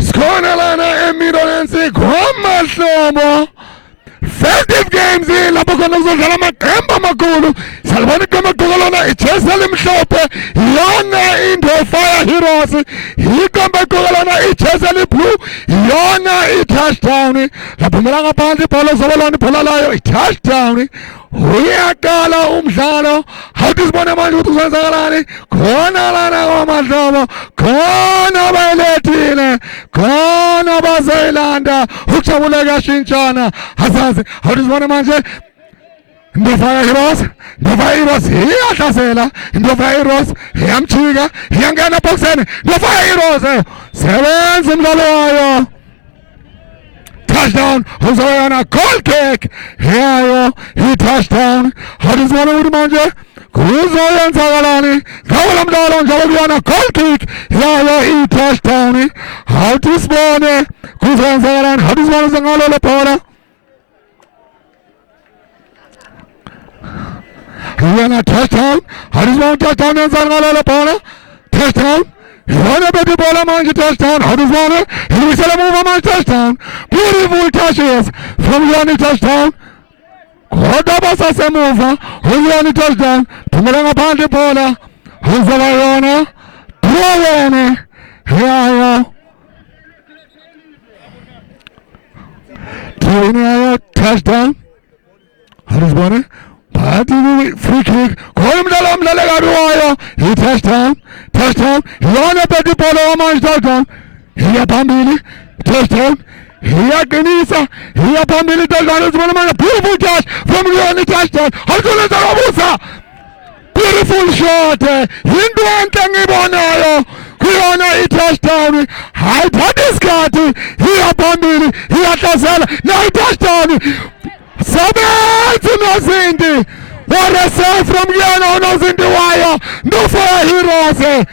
sikhona lana eMidlands kwamahlobo festive games lapho khona kuzodlala amaqembu amakhulu salibona iqembu egqokelana ijezi elimhlophe yona into Fire Heroes iqembu egqokelana ijezi eliblue yona i-touchdown laphumela ngaphansi ibhola zobalana ibhola layo i-touchdown uyaqala umdlalo hawuthi sibone manje ukuthi kusenzakalani khona lana kwaMahlobo khona bayilethile khona bazayilanda ukujabula kashintshana hazazi hawuthi sibone manje into Fire Heroes iyahlasela into Fire Heroes iyamjika iyangena boxeni into Fire Heroes sebenza umdlalo wayo touchdown uzayona goal kick yayo i touchdown hawuthi sibone ukuthi manje kuzoyenzakalani ngawula mdlalo njengoba kuyona goal kick yayo i touchdown hawuthi sibone kuzoyenzakalani hawuthi sibone zengalo lebhola yona touchdown hawuthi sibone touchdown yenzani ngalo lebhola touchdown yona bethi bola manje touchdown hawuthi sibone ilisela muva manje touchdown beautiful touches from yona touchdown kodwa basasemuva uyona touchdown thumela ngaphandle ibhola uzaba yona throw yayo throw touchdown hawuthi sibone Party free kick. Kolum dalam dalega ruayo. He touchdown. Yona peti polo aman touchdown. Hiya Pambili. Touchdown. Hiya Kenisa. Hiya Pambili touchdown. It's one of my beautiful catch from Yona touchdown. Hatuna Zarabusa. Beautiful shot. Hindu antangi bonayo. Kuyona i touchdown. High Padiskati. Hiya Pambili. Hiya Tasala. Now touchdown. Sabenzi Nozindi. What a save from Yona Nozindi Wire. No Fire Heroes.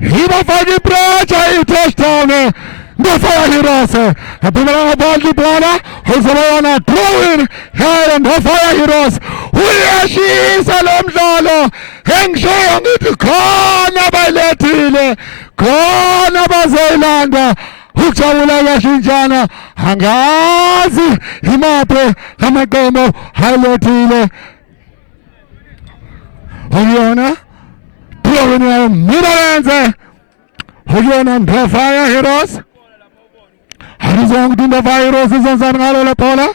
Hiba Fagi Braja i touchdown. No Fire Heroes. Abimala Baldi Bona. Hozayana throwing. Here and no Fire Heroes. Uyashi Salam Zalo. Hengshong it. Kona Bailetile. Kona Bazilanda. Ukujabula yashintshana angazi imaphe lamaqembu hayilethile uyona Provenia Midlands uyona the Fire Heroes harizonke the Fire Heroes izenzani ngalo lebhola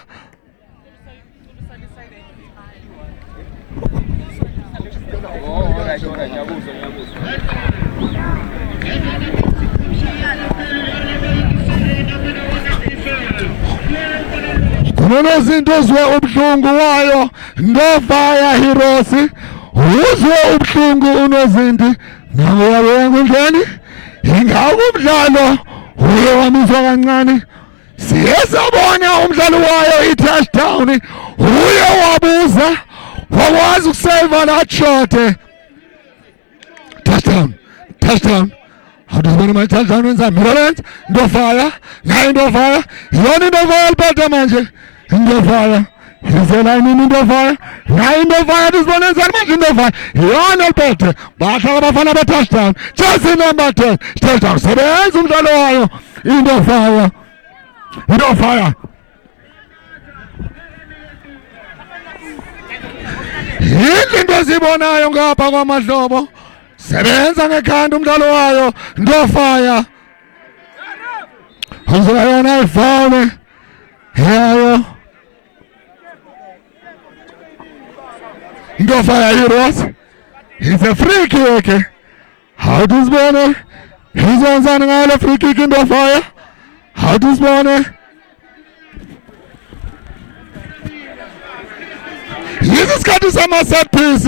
Kunozinto ezwe ubuhlungu wayo no Fire Heroes uzwe ubuhlungu unozinti nawe ngundleni ingawo umdlalo uye wamizwa kancane siyesabona umdlalo wayo i touchdown uye wabuza wakwazi ukusave that shot touchdown How does one of my touchdowns and Midlands? No Fire, nine no Fire, yoni no Fire, better manje, no Fire. He's a line in the Fire, nine no Fire, this one is a match in the Fire. Yoni better, but how about another touchdown? Just in number 10, touchdown. So there's some Jalo in the Fire, no Fire. Hindi ndozibona yonga apha kwaMahlobo. Sebenza ngekhanda umdlalo wayo no Fire. Uzayona ifone. Yayo. No Fire Heroes. It's a free kick. How does Bone? He's on Zananga free kick in the Fire. How does Bone? Jesus got to some set piece.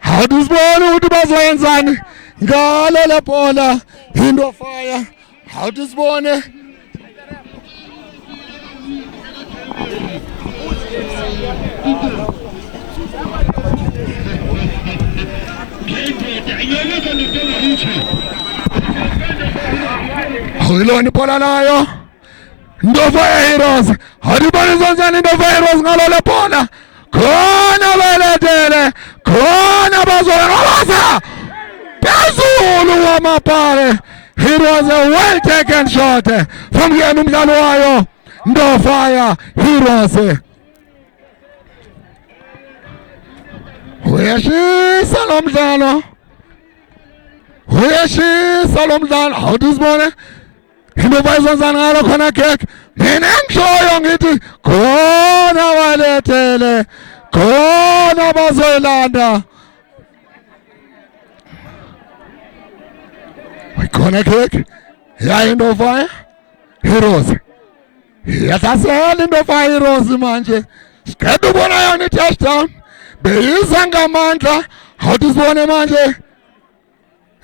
How does Bone with the Bazan? Gala la Pola in the Fire. How does Bone? Hiloni Pola nayo. No Fire Heroes. How do you in the Fire Heroes? Gala Pola. Kona Veledele. Kona Bazola. Pezulu wamapare. It was a well taken shot from the Mdalo no fire. Heroes. Where she Salomzano? Where she Salomzano? How this morning? Himavazan Alo Konakek. Menem showing it. Kona Valetele. Kona Bazolanda. Konakek. Yeah, no fire. Heroes. Yes, I said in the fire heroes, manje. Schedule one eye on the touchdown. Beizanga manta. How this one, manje?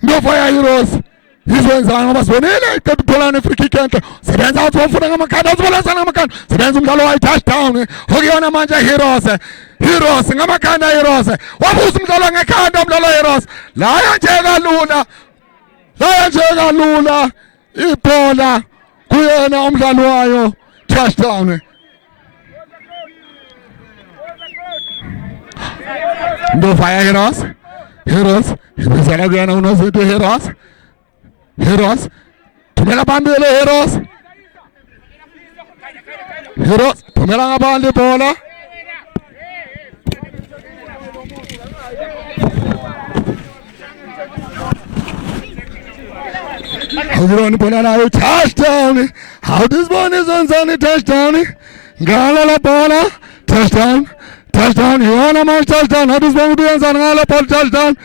No fire heroes. His ones are almost one in it. The Polan free kick. Sedans out one for the Makan as well as Anamakan. Sedans Mdalo touchdown. Hogiana manja heroes. Heroes, Namakana heroes. What was Mdalanga Kandam heroes? Lion Jega Luna. Lion Jega Luna. Ipola. Kuyana Mdalo. Touchdown. No fire heroes. Heroes. Heroes. Heroes. Heroes. Tumela bandele heroes. Heroes. Tumela bande bola. Touchdown. How this one is on Sunday touchdown. Gala la bola. Touchdown. Touchdown. You want a match touchdown. How this one will be on Sunday touchdown.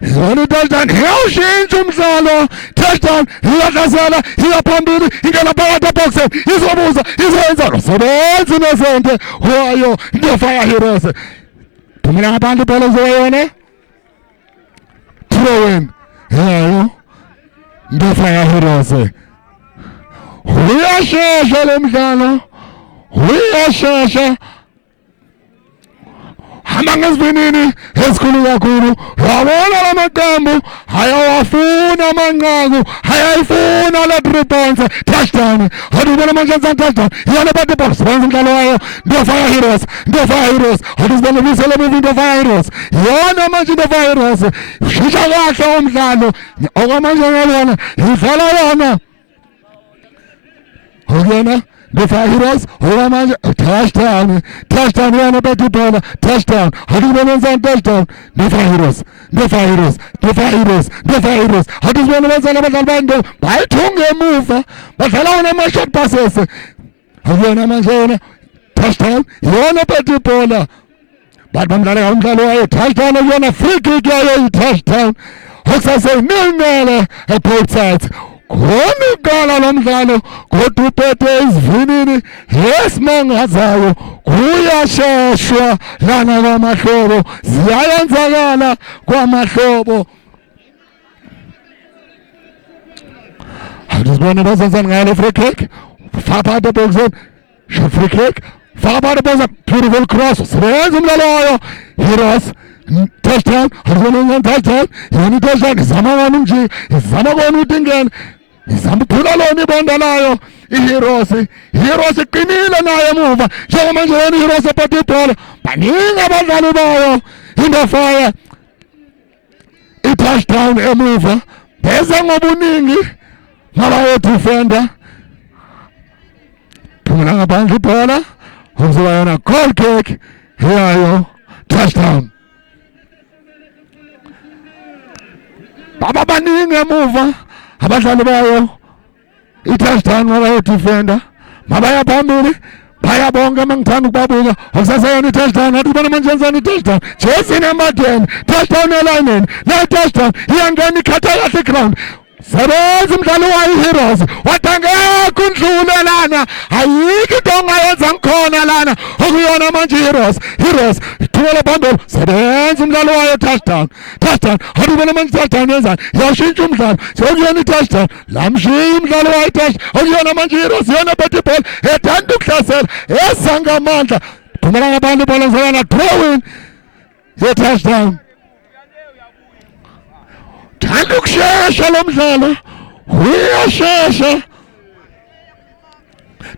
He's on a touchdown. He'll change himself. Touchdown. He's a Sala. He's a Pambili. He's a ball at the box. He's a Musa. He's a Zara. So that's in the center. Who are you? The fire heroes. Tumina Bandi Bolas away. Throw in. Here are you. The fire heroes. We are Shalom. We are Shasha. Hamangas Benini, Heskulu Yakuru, Ravona Magambu, Hayafuna Mangagu, Hayafuna Latripons, touchdown, Hadubana Manchas and touchdown, Yana about the box, one from the fire heroes, the fire heroes, Hadubana Vissela moving the fire heroes, Yana Manchas the fire heroes, Shishawaka Omzano, Ogamanjana, Hifalana, Hogana. The fire heroes, touchdown, touchdown, one about the ball, touchdown, Hadubans and touchdown, the fire heroes, the fire heroes, the fire heroes, the fire heroes, Hadubans and Abando, by tongue move, but alone my shot passes. Havana Manzona, touchdown, one about the ball, but Mandala, touchdown, and one a free kick, touchdown, Hoxa say, no, at both sides. Koni gala lomdlalo kodupete isivinini yesimangazwayo kuyasheshwa lana kwamahlobo ziyayenzakala kwamahlobo Hadisbona bazanzana ngale free kick far the box zone shot free kick far the box beautiful cross Srez umlalo heroes touchdown Hadisbona touchdown yani touchdown zamawanumji zamawanutingan Zampulaloni Bondalayo, Heroes, Kinila Nayamuva, Shaman Heroes of Patipol, Panina Bandalubayo, in the fire. It touched down a mover, Pesang Obuningi, Malayo defender, Pumana Bandipola, who's on a cold cake, here are you, touchdown. Baba Baninga mover. Abashalubayo, touchdown Malayo defender, Mabaya Pambili, Paya Bonga Mangtanu Babuga, Osasayani touchdown, Hadubana Manchazani touchdown, chasing number 10, touchdown alignment, now touchdown, Yangani Kataya at the ground. Sabazim Kaluai heroes, Watanga Kunjuna Lana, Ayiki Donga Zankona Lana, Hogiana Manji heroes, Tuala Bundle, Sabazim Kaluai touchdown, Hadubana touchdown, Yashin Jumsan, Sogiani touchdown, Lamshim Kaluai touch, Hogiana Manji heroes, Yana Petipol, Etandu Castle, Esanga Manta, Tumana Bandi Polazana, throwing, touchdown. Tanduk Shalom Zala, we are Shasha.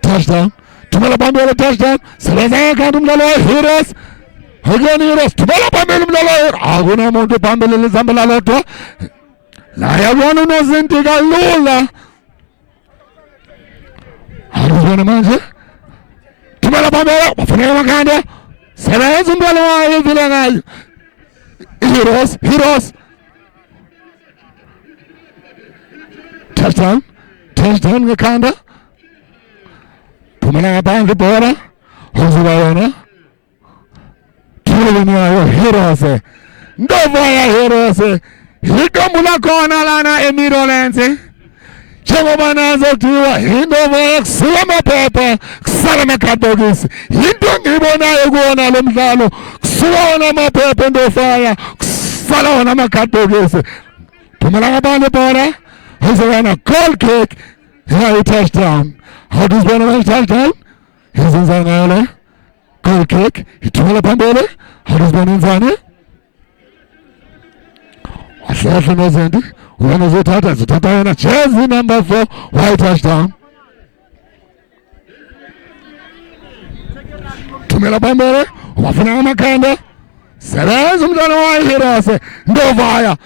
Touchdown, Tumala Bambela touchdown, Salazar Kadum Lala, heroes, Hogan heroes, Tumala Bambela, Aguna Monte Bambela Zambala, La yabona unozinti kalula. Awuzibona manje? Thumela phambili, bafuneka amakhanda. Sebenza umntwana wayo evile ngayo. Heroes. Touchdown ngekhanda. Phumela ngaphandle ibhola. Awuzuba yona. Thumela nayo Heroes. Ndovaya Heroes. Iqembu lakhona lana eMidlands. Njengoba nazo kuthiwa indova kusuka amaphepha kusala amakhadibhokisi. Into engiyibonayo kuwona lo mdlalo kusuka wona amaphepha endofaya kusala wona amakhadibhokisi. Phumela ngaphandle ibhola. Uzokana goal kick. Yeah, touchdown. How does one of touchdown? He's in Zangale. Goal kick. Ithumela phambili. How does one in Zangale? Wahlehla nozinti. Wena uzothatha yena jersey number 4 white touchdown. Thumela phambili. Wafuna amakhanda. Sebenza umdlalo wayo Heroes. Ndovaya.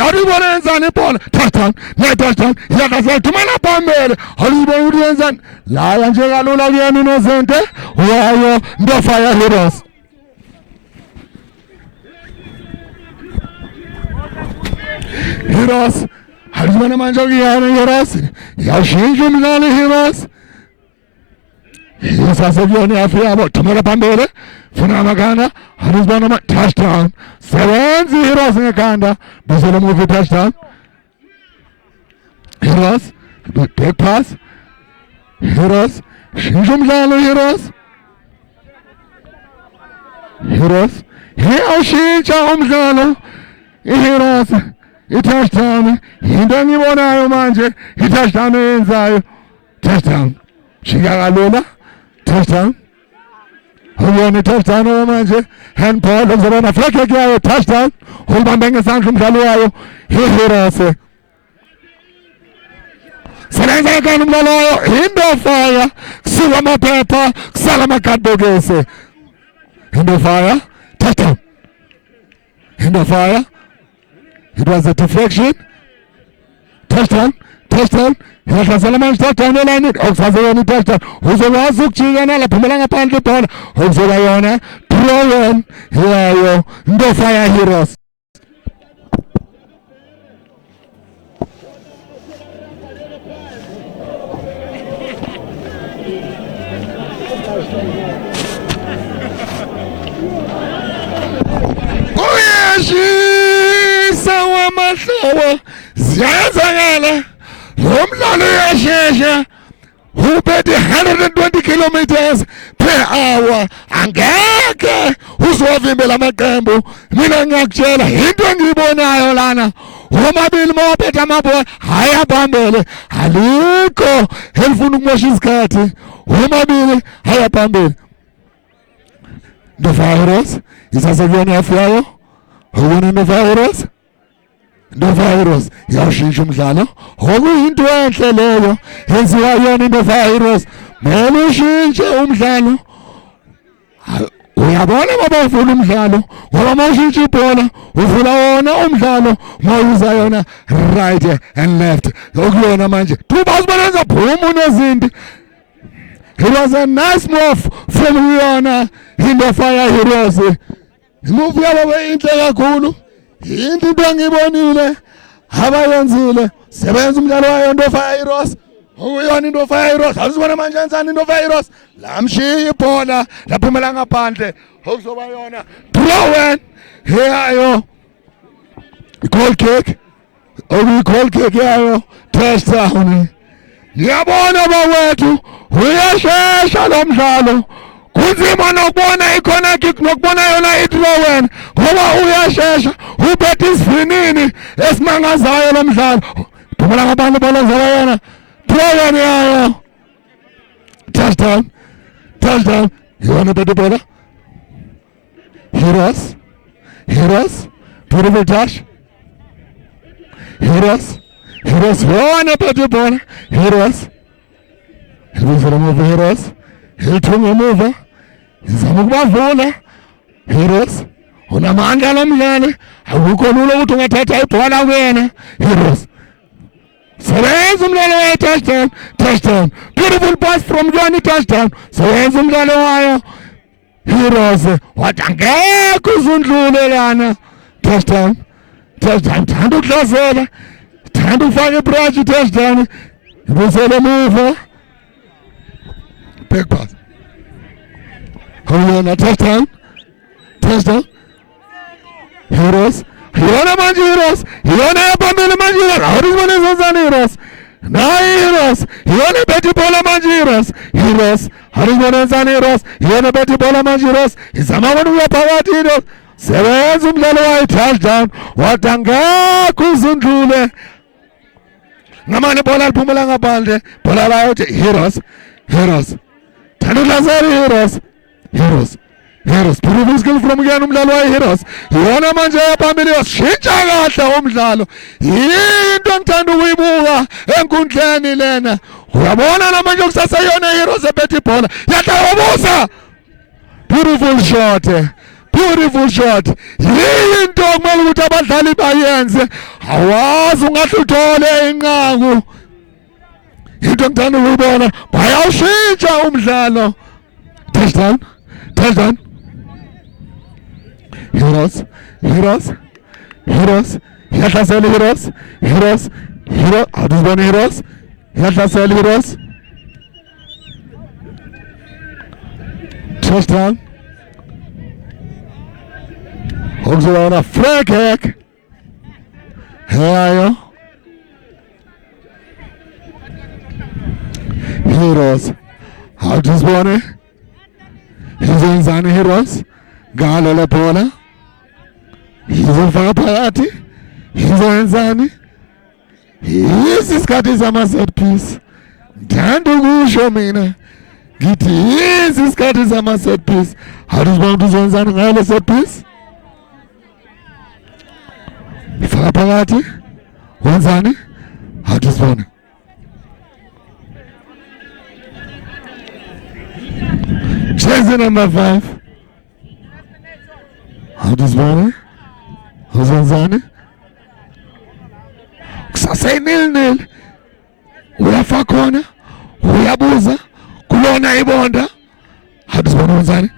Awuyibona yenzani ibhola. Touchdown. Touchdown. Yakase thumela phambili. Awuyibona ukuthi yenzani. La nje kalula kuyena unozinti. Wayo Ndovaya Heroes. Heroes. Awuyibona manje kuyena Heroes. Yashintsha umdlalo Heroes. Isasebuyona yafika thumela phambili. Funa amakhanda. Awuzibona touchdown. Sebenza Heroes ngekhanda. Bizela move touchdown. Heroes. Back pass. Heroes. Shintsha umdlalo Heroes. Awushintsha umdlalo. Heroes. Touchdown. Into engiyibonayo manje touchdown eyenzayo. Touchdown. Shika kalula. Touchdown. Uyona touchdown manje. Handball uzobona flag kick yayo touchdown. Ulibambe ngesandla umdlalo wayo. Heroes. Sebenza kana umdlalo wayo. Indofaya. Kusuka amaphepha. Kusala amakhadibhokisi. Indofaya. Touchdown. Indofaya. It was a deflection. Touchdown. Yahlasela manje touchdown elani. Okusazeyona touchdown. Uzokwazi ukujika nala phumela ngaphandle ibhola. Okuzoba yona throw-in yayo Ndofaya Heroes. Sawa mahlobo ziyazakala lo mdlalo uyashesha uphethe 120 kilometers per hour angeke uzovimbela amaqembu. Mina ngiyakutshela into engiyibonayo lana omabili mawaphethe amabhola hayaphambili alikho elifuna ukumosha isikhathi. Omabili hayaphambili. Ndofaya Heroes isasebuyona yafiyayo. Ubona Ndofaya Heroes yawushintsha umdlalo. Okuyinto enhle leyo yenziwa yona Ndofaya Heroes. Mele ushintshe umdlalo. Uyabona ngoba ufuna umdlalo ngoba mawushintsha ibhola uvula wona umdlalo mawuza yona right and left. Okuyona manje thuba uzibonenza phuma unezinti. It was a nice move from yona Ndofaya Heroes. Move yabo beyinhle kakhulu. Into engibonile abayenzile. Sebenza umdlalo wayo Ndofaya Heroes. Uyona Ndofaya Heroes. Awuzibona manje enzani Ndofaya Heroes. Lamshiya ibhola laphumela ngaphandle. Okuzoba yona throw-in yayo. Goal kick. Goal kick yayo. Touchdown. Ngiyabona bawethu uyashesha lo mdlalo. Kunzima nokubona ikhona kick nokubona yona i-throw-in ngoba uyashesha uphethe isivinini esimangazayo lo mdlalo. Phumela ngaphandle ibhola zaba yona throw-in yayo. Touchdown. Yona uphethe ibhola. Heroes. Beautiful touch. Heroes. Yona uphethe ibhola. Heroes. Heroes. He'll turn him over. Izama ukubavula. Heroes unamandla lo mdlali, awukho lula ukuthi ungathatha ibhola kuyena. Heroes sebenza umdlalo wayo, touchdown, touchdown, beautiful pass from Johnny, touchdown, sebenza umdlalo wayo. Heroes wathi angekho uzundlule lana, touchdown, touchdown, thanda ukuhlasela, thanda ukufaka ibrashi, touchdown, ibusele emuva, back pass, Hoyona, touchdown, touchdown. Heroes Yona manje Heroes, yona yapambele manje Heroes, awuzibona izozana Heroes, nayi Heroes, yona bethi bola manje Heroes, Heroes, awuzibona izozana Heroes, yona bethi bola manje Heroes, izama bona ukuya phakathi Heroes, sebenza umdlalo wayo, touchdown, wathi angekho uzundlule, ngamane bola liphumela ngaphandle, bola layo Heroes, Heroes, thanda ukuhlasela Heroes, Heroes. Heroes, beautiful skill from again umdlalo wayo Heroes. Yona manje yaphambili yashintsha kahle umdlalo. Into engithanda ukuyibuka enkundleni lena. Uyabona namanje kusasa yona Heroes ebethe ibhola. Yadlabusa. Beautiful shot. Beautiful shot. Into kumele ukuthi abadlali bayenze. Awazi ungahle uthole inqaku. Into engithanda ukuyibona bayawushintsha umdlalo. Touchdown. Touchdown. Heroes, Heroes, Heroes, yahlasela Heroes, Heroes, Heroes, awuzibona Heroes, yahlasela Heroes. Touchdown. Okuzobona free kick. Hayo. Heroes, awuzibona izenzani Heroes, ngalo la bola. Izofaka phakathi, izenzani. Isikhathi sama set piece. Ngithanda ukusho mina. Ngithi isikhathi sama set piece. Awuzibona ukuthi uzenzani ngalo set piece? Ifaka phakathi. Wenzani? Awuzibona. Jersey number 5. Awuzibona? Uzenzani? Kusase nil. Uyafa khona, uyabuza, kulona ibonda. Awuzibona wenzani?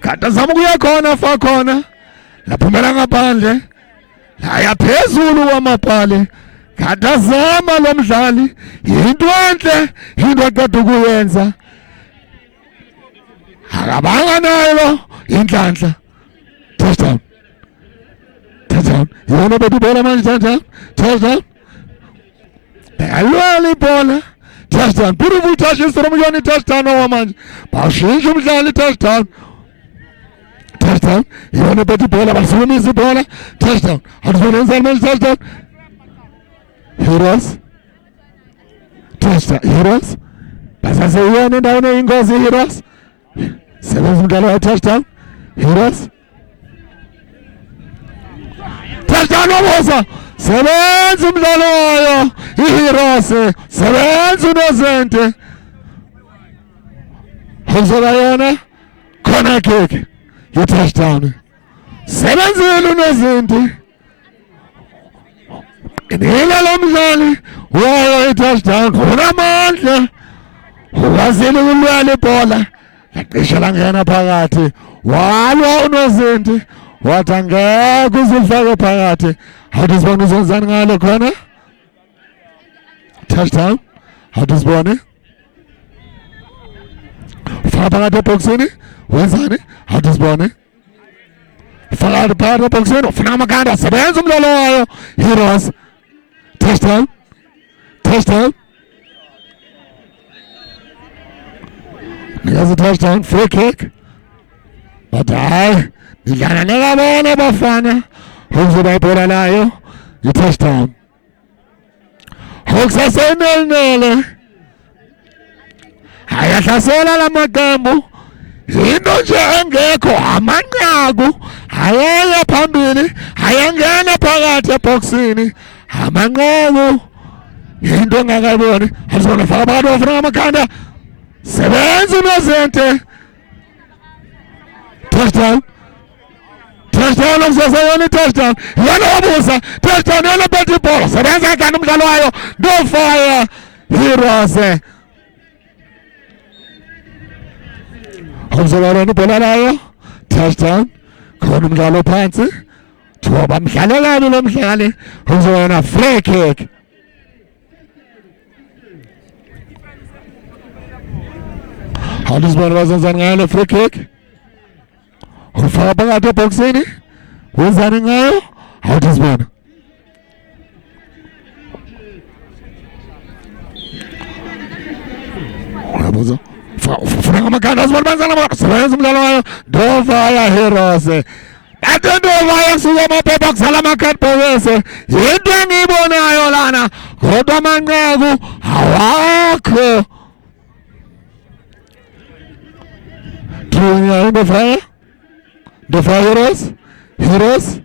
Kade zama ukuya khona fa khona. Laphumela ngaphandle. La yaphezulu kwamabhale. Kade zama lo mdlali. Into enhle, into akade ukuyenza. Akabanga nayo inhlanhla. Touchdown. Touchdown. Yona bethi bola manje touchdown. Touchdown. Bayalwela ibola. Touchdown. Beautiful touches from Yona, touchdown manje. Bashintsha umdlali, touchdown. Touchdown. Yona bethi bola basukumisa ibola. Touchdown. Awuzibona manje touchdown. Heroes. Touchdown. Heroes. Basaseyona endaweni eyingozi Heroes. Sebenza umdlalo wa touchdown. Heroes. Touchdown omusa. Sebenza umdlalo wayo. Heroes. Sebenza uNozente. Hozoba yona. Corner kick. You touchdown. Sebenza uNozente. Inela lo mdlali. Wayo touchdown. Unamandla. Wazile ulwala ibhola. Laqisha langena phakathi, walwa uNozente, wathi angeke uzifake phakathi. Awuzibona uzenzani ngalo khona? Touchdown. Awuzibona? Faka phakathi eboxini, wenzani? Awuzibona? Faka phakathi eboxini, ufuna amakanda, sebenza umdlalo wayo. Heroes. Touchdown. Touchdown. There's a touchdown, free kick. But nidlala nekabona bafana. Hawks bayibhola nayo. I-touchdown. Hawks asenelnele. Ayahlasela lamaqembu. Into nje engekho amanqaku. Ayaya phambili, ayangena phakathi eboxini. Amanqaku. Into engakayiboni. Azona faka phakathi bafana ngamakhanda. Sebenza uNozente. Touchdown. touchdown ukusasayona touchdown yana wabusa touchdown yana phethe ibhola sebenza kanjani umdlalo wayo no fire Heroes Umzalwane ibhola layo touchdown khona umdlalo phansi thoba mdlale kabi lo mdlali uzona free kick Handelsman wazenzani ngayo free kick ufaka phakathi eboxini wenzani ngayo Handelsman uyabuza funa amaganda azibonibazana abantu sebenza umdlalo wayo Dovaya Heroes Atendovaya kusuka amaphepha kusala amakhadibhokisi yinto engiyibonayo lana kodwa amanqeku awakho Dovaya Heroes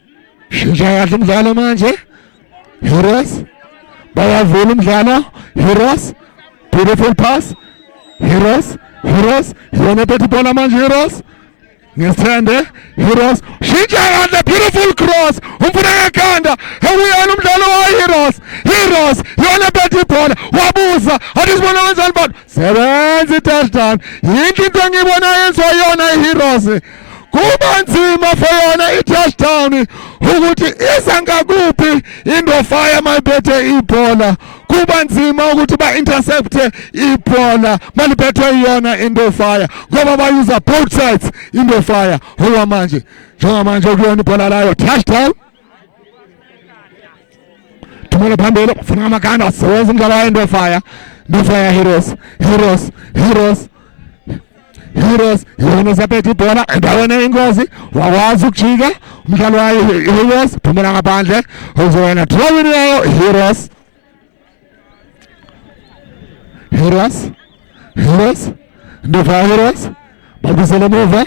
shintsha kahle umdlalo manje Heroes bayavula umdlalo Heroes beautiful pass Heroes yona phethe ibhola manje Heroes ngesithande Heroes shintsha kahle beautiful cross umfuna ngekhanda ewuyena umdlalo wa Heroes yona phethe ibhola wabuza atisibona kanjani bantu sebenza touchdown yinto into engiyibona yenziwa yona Heroes kuba nzima for yona i-touchdown ukuthi isa ngakuphi indofaya mayiphethe ibhola kuba nzima ukuthi ba-intercepte ibhola maliphethe yona indofaya ngoba bayuza both sides indofaya huwa manje njengamanje kuyona ibhola layo touchdown thumela phambili ufuna amaganda sebenza umdlalo wayo indofaya Heroes yona saphethe ibhola endaweni ingozi wakwazi ukujika umdlalo wayo Heroes phumela ngaphandle uzowena throwing yayo Heroes Dovaya Heroes babisele muva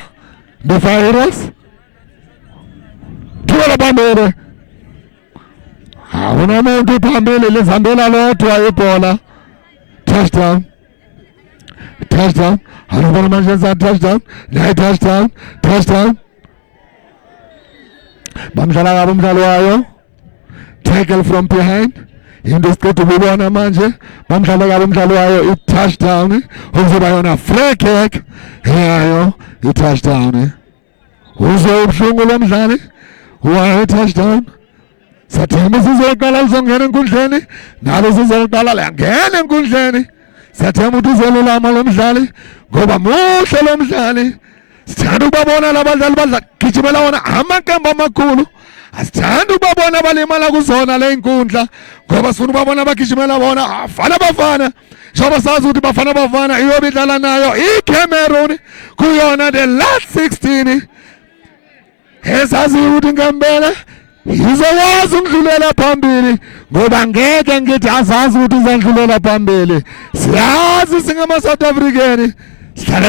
Dovaya Heroes thula phambili awunomuntu phambili lizambela lodwa ibhola touchdown Harabona manje touchdown bamdlala kabi umdlalo wayo tackle from behind into isiqeda ukubona manje bamdlala kabi umdlalo wayo i-touchdown uzoba yona free kick yayo i-touchdown uzo ubuhlungu lo mdlali wayo i-touchdown sathemba sizoqala uzongena enkundleni nalo sizoqala la ngena enkundleni sathemba ukuthi uzolulama lo mdlali ngoba muhle lo mdlali sithanda ukubabona labadlali badla gijimela wona amaqembu amakhulu asithanda ukubabona balimala kuzona le inkundla ngoba sifuna ukubabona bagijimela bona afana bafana njengoba sazi ukuthi bafana bafana iyobe idlala nayo iCameroon kuyona the last 16 esazi ukuthi ngempela izokwazi ukudlulela phambili ngoba ngeke ngithi azazi ukuthi izandlulela phambili siyazi singama South African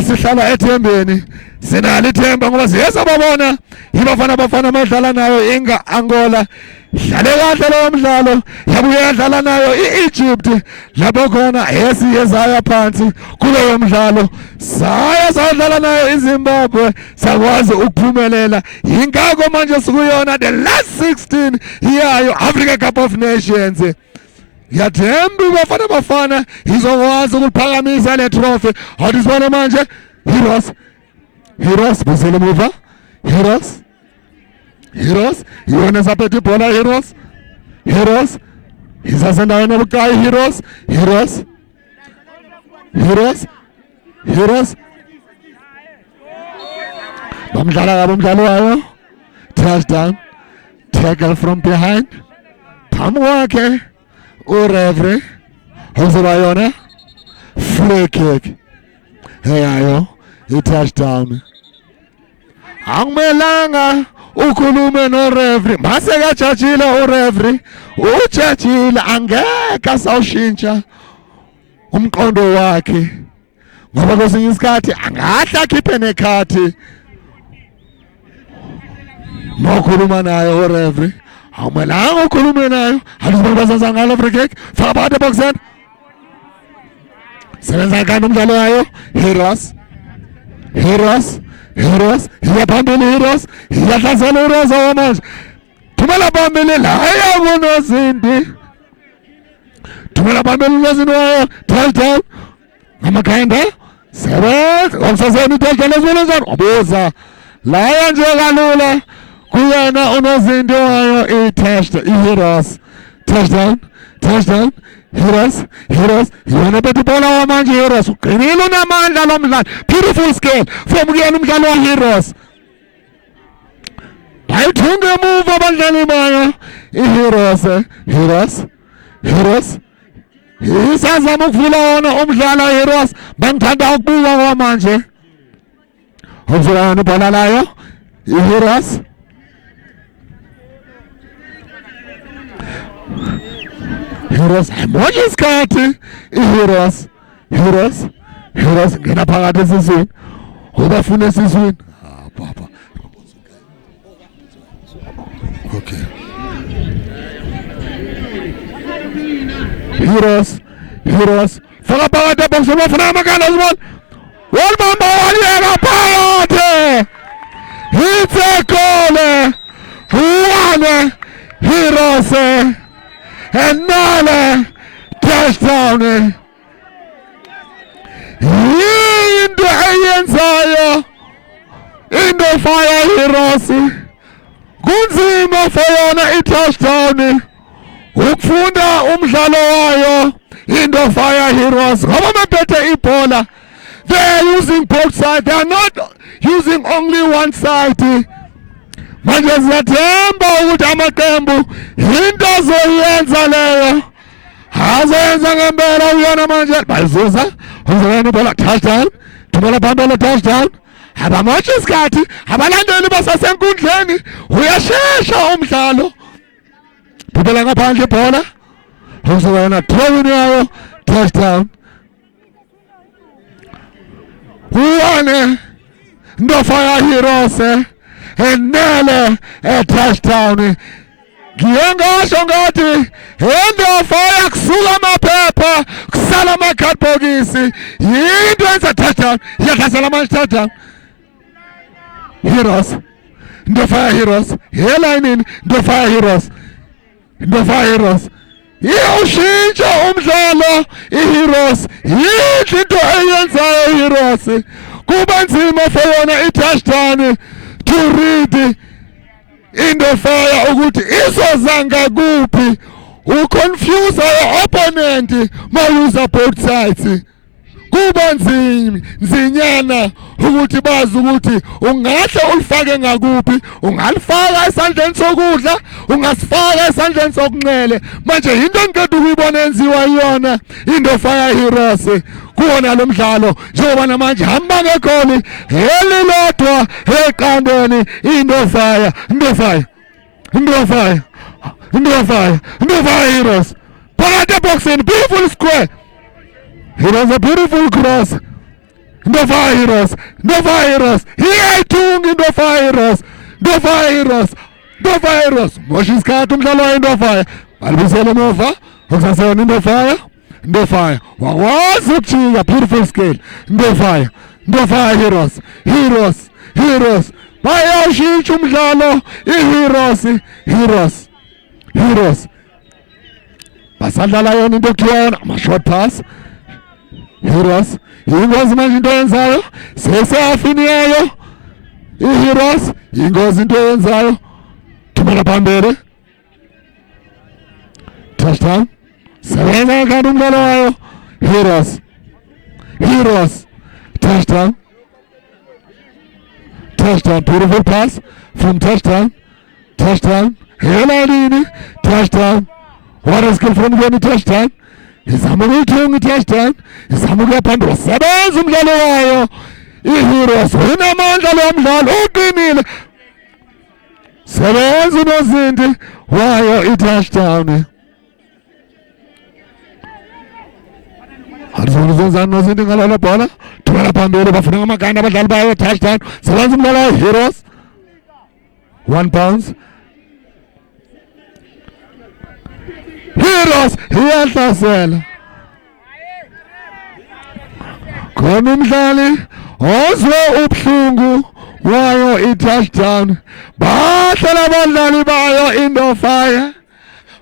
sihlala ethembeni sinalo ithemba ngoba siyesababona ibafana badlala nayo inga Angola dlale kahle lo mdlalo yabuye yadlala nayo iEgypt lapho khona yesiyezaya phansi kuleyo mdlalo sadlala nayo iZimbabwe sakwazi ukuphumelela ingakho manje sikuyona the last 16 yayo Africa Cup of Nations yathemba bafana izokwazi ukuphakamisa le trophy awusibona manje Heroes busele muva Heroes yona saphethe ibhola Heroes izasendaweni ebucayi Heroes bamdlala kabi umdlalo wayo touchdown tackle from behind phambi kwakhe ureferee uzoba yona free kick yayo i-touchdown akumelanga ukhulume no referee mase kajajile ureferee ujajile angeke asawushintsha umqondo wakhe ngoba kwesinye isikhathi angahle akhiphe nekhathi mokhuluma nayo ureferee akumelanga ukhulume nayo alizibazanza ngalo free kick faka phakathi eboxeni sebenza kanti umdlalo wayo Heroes Heroes, Heroes, iyaphandela Heroes, iyahlasela Heroes awamanje. Thumela phambili la yakunozinti. Thumela phambili unozinti wayo, touchdown. Ngamakhanda, sebenza, omsaseni touchdown ezibonezana, obuza. La nje kalula, kuyena unozinti wayo i-Heroes. Touchdown, touchdown. Heroes, Heroes, yona bethu bola wamanje Heroes. Uqinile unamandla lo mdlalo. Beautiful skill from kuyena umdlalo wa Heroes. Bayithunga emuva abadlali bayo. I-Heroes, Heroes, Heroes. Isazama ukuvula wona umdlalo Heroes. Bangithanda ukubuka kwamanje. Ukuzwana ibhola layo. I-Heroes. Heroes, moja isikhathi i-Heroes, Heroes, Heroes ngena phakathi esiswini. Ubafuna esiswini. Papa. Okay. Heroes, Heroes. Faka phakathi ebox ubafuna amakala uzibona. Walibamba waliyeka phakathi. It's a goal. One Heroes. Another touchdown. Into ayenzayo. Into fire Heroes. Kunzima for yona i-touchdown. Ukufunda umdlalo wayo. Into fire Heroes. Ngoba bephethe ibhola. They are using both sides. They are not using only one side. Manje siyathemba ukuthi amaqembu into azoyenza leyo azoyenza ngempela uyona manje bayizuza uzokwenza ibhola touchdown thumela phambili touchdown abamosha isikhathi abalandeli basasenkundleni uyashesha umdlalo phumela ngaphandle ibhola uzokwenza throw yayo touchdown uwane ndofaya Heroes enele touchdown. Ngiyengasho ngathi endofaya kusuka amaphepha kusala amakhadibhokisi yinto enza touchdown iyahlasela amanje touchdown. Heroes, ndofaya Heroes, elayinini ndofaya Heroes, ndofaya Heroes. Iyawushintsha umdlalo i-Heroes, yinhle into eyenzayo i-Heroes. Kuba nzima for yona i-touchdown to read in the fire ukuthi izozanga kuphi uconfuse your opponent mawuza both sides kuba nzinyana ukuthi bazi ukuthi ungahle ulifake ngakuphi ungalifaka esandleni sokudla ungasifaka esandleni sokunxele manje into engikade ukuyibona enziwa iyona into fire Heroes kuona lo mdlalo njengoba namanje hamba ngegoli elilodwa eqandeni into fire Heroes phakathi eboxini beautiful square. It was a beautiful cross. Ndofaya Heroes. Hiyayitunga Ndofaya Heroes. Mosha isikhathi umdlalo wayo Ndofaya. Balibisela emuva. Ukusasena Ndofaya. Wakwazi ukujika beautiful skill. Ndofaya Heroes. Bayawushintsha umdlalo i-Heroes. Basadlala yona into ekuthiwa ama-short pass. Heroes, ingozi manje into yenzayo sesiyafiniyeyo i-Heroes, ingozi into yenzayo thumela phambili touchdown sebenza kanti umdlalo wayo Heroes touchdown beautiful pass from touchdown elayinini touchdown what a skill from the touchdown. Izama ukuyithunga i-touchdown, izama ukuya phambili, sebenza umdlalo wayo i-Heroes, unamandla lo mdlalo, uqinile, sebenza unozinti wayo i-touchdown. Alizenzani nozinti ngalala bhola, thumela phambili, bafuna ngamaganda abadlali bayo touchdown, sebenza umdlalo wayo Heroes, 1 pounds. Heroes iyahlasela khona umdlali ozwe ubuhlungu wayo i-touchdown. Bahlala abadlali bayo into fire.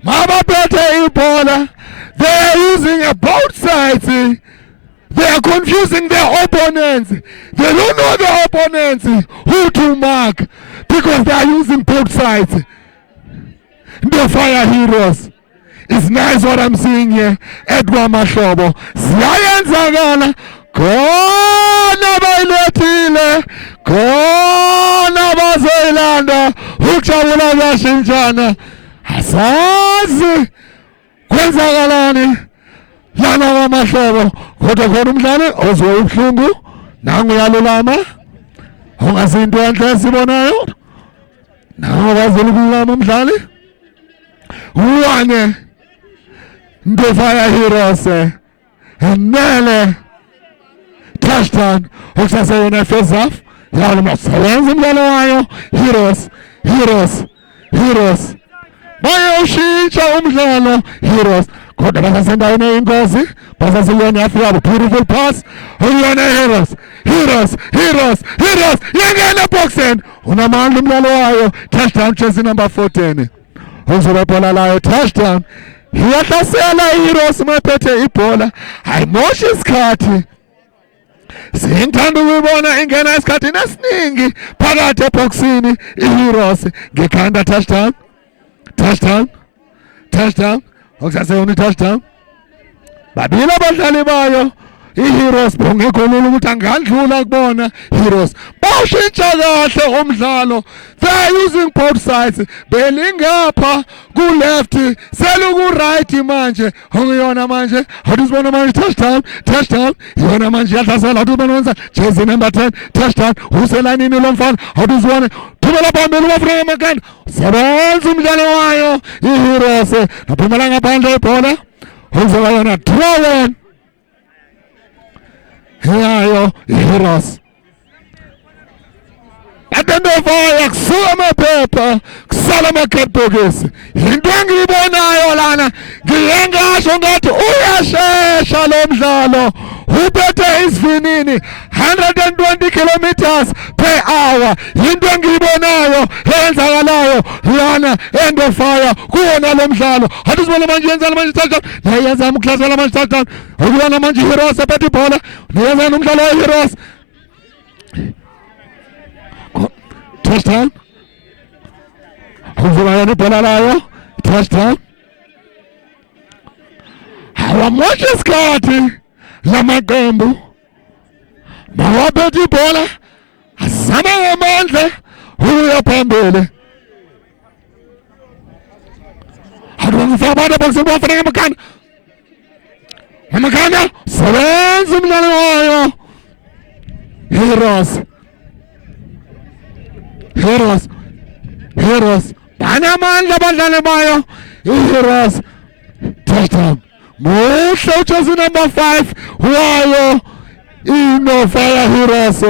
Mabaphethe ibhola. They are using both sides. They are confusing their opponents. They don't know the opponents who to mark because they are using both sides. The Fire Heroes. It's nice what I'm seeing here. Edgar Mashobo. Ziyayenzakala. Khona bayilethile. Khona bazoyilanda. Ukujabula kuyashintshana. Asazi kwenzakalani lana kwamahlobo kodwa khona umdlali ozwe ubuhlungu nangu uyalulama ongazinto enhle esibonayo nangu wazela ukulama umdlali uwane The Fire Heroes enele touchdown okusaseyona first half yalo masebenza umdlalo wayo Heroes bayoshintsha umdlalo Heroes kodwa basasendaweni eyingozi basasiyona yafika beautiful pass uyona Heroes yangena boxen unamandla umdlalo wayo touchdown jersey number 14 uzoba ibhola layo touchdown iyahlasela Heroes maphethe ibhola ayimoshe isikhathi singithanda ukubona ingena esikhathini esiningi phakathi eboxini iHeroes ngekhanda touchdown okusaseyona touchdown babili abadlali bayo iHeroes bongekho lula ukuthi angandlula kubona Heroes bawushintsha kahle umdlalo. They are using both sides. Belingapha ku left seluku right manje ngiyona manje awuzibona manje touchdown yona manje yahlasela awuzibona wenza jersey number 10 touchdown uselanini lomfana awuzibona thumela phambili wafuna emakanda sebenza umdlalo wayo iHeroes naphumela ngaphandle ibhola uzoba yona throw in yayo iHeroes adendofaya kusuka amaphepha kusala amakhadibhokisi into engiyibonayo lana ngiyengasho ngathi uyashesha lo mdlalo uphethe isivinini 120 kilometers per hour into engiyibonayo eyenzakalayo lana endofaya kuwona lo mdlalo awuzibona manje yenza manje touchdown nayenza umkhlasela manje touchdown ukubona manje iHeroes aphethe ibhola nayenza umdlalo weHeroes touchdown awuzibona ibhola layo touchdown awamoshe isikhathi lamaqembu mawaphethe ibhola azama ngamandla ukuya phambili awungifaka abantu bakusebafanele amakhanda sebenza umdlalo wayo Heroes banamandla abadlali bayo iHeroes touchdown muhle ujersey number 5 wayo ino Fire Heroes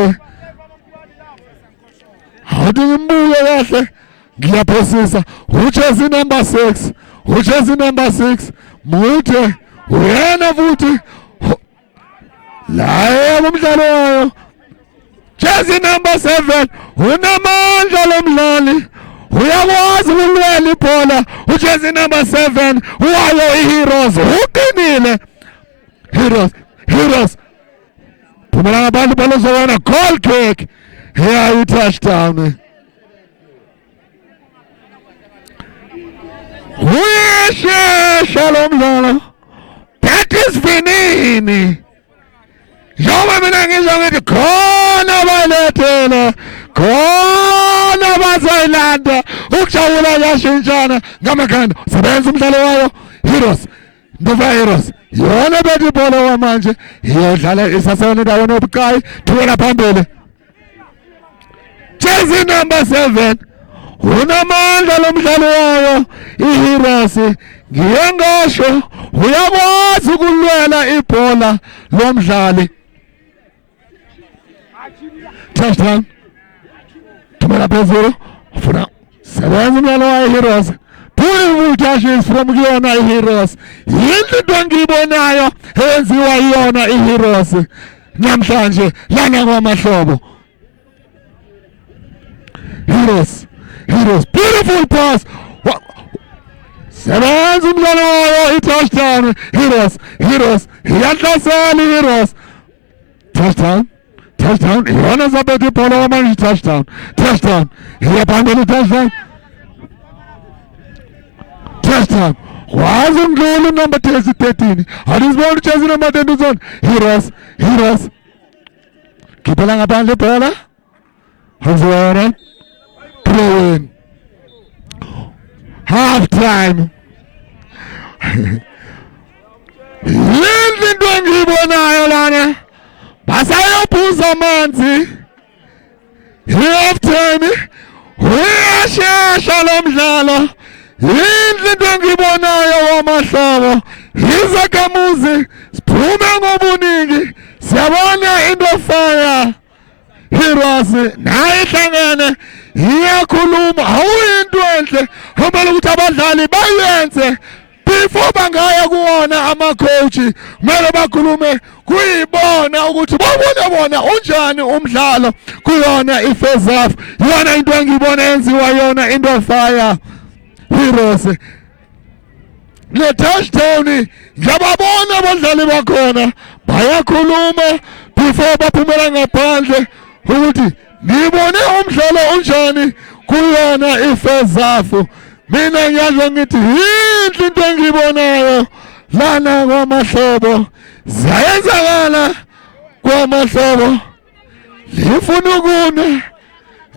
awudimbuye kahle ngiyaphosisa ujersey number 6 mude uyena futhi la umdlalo wayo jersey number 7 unamandla lomdlali uyakwazi ukulwela ibhola ujersey number 7 wayo iHeroes uqinile Heroes phumela ngabantu balozwana goal kick here touchdown uyashesha lo mdlalo that is finini njengoba mina ngizwa ngithi khona balethela khona bazoyilanda ukujabula kuyashintshana ngamakhanda sebenza umdlalo wayo Heroes The Fire Heroes yona bethe ibhola wamanje iyodlala isasena endaweni yobuqayi thukela phambili jersey number 7 unamandla lomdlalo wayo iHeroes ngiyengasho uyakwazi ukulwela ibhola lomdlali touchdown thumela phezulu ufuna sebenza umdlalo wayo iHeroes beautiful touches from kuyona iHeroes yinto into engiyibonayo eyenziwa yona iHeroes namhlanje lana kwamahlobo. Heroes, beautiful pass. Sebenza umdlalo wayo i-touchdown. Heroes, iyahlasela Heroes. Touchdown, iyona zabetha ibhola kwamanje touchdown. Iyabambela i-touchdown. Wazi umdlalo number 13. Alisibona ujezi number 10 uzona. Heroes. Khiphela ngaphandle ibhola. Hazwana. Throw-in. Half time. Yini into engiyibonayo lana? Basayophuza amanzi. Half time. Uyashesha lo mdlalo. Yini into engiyibonayo wamahlobo. Izakhamuzi siphume ngobuningi. Siyabona into fire. Heroes naye hlangene iyakhuluma awuyinto enhle kumele ukuthi abadlali bayenze before bangaya kuwona ama-coach kumele bakhulume kuyibona ukuthi babone bona unjani umdlalo kuyona i-first half. Yona into engiyibona yenziwa yona into fire. Heroes le touchdown ngiyababona abadlali bakhona bayakhuluma before baphumela ngaphandle ukuthi ngibone umdlalo unjani kuyona i-first half. Mina ngiyadla ngithi yinhle into engiyibonayo lana kwamahlobo. Ziyenzakala kwamahlobo. Lifuna ukuna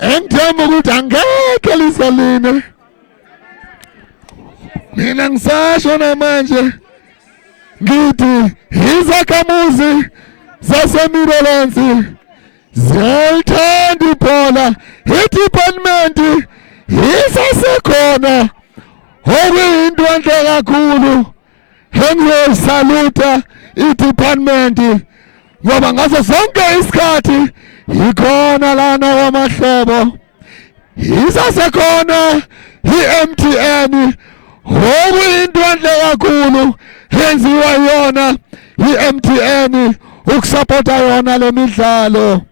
engithemba ukuthi angeke lisaline. Mina ngisasho namanje ngithi izakhamuzi zaseMiddlelands ziyalithanda ibhola. I-department isasekhona okuyinto enhle kakhulu. Engiyosaluta i-department ngoba ngaso sonke isikhathi ikhona lana kwamahlobo. Isasekhona i-MTN okuyinto enhle kakhulu yenziwa yona i-MTN ukusapota yona le midlalo.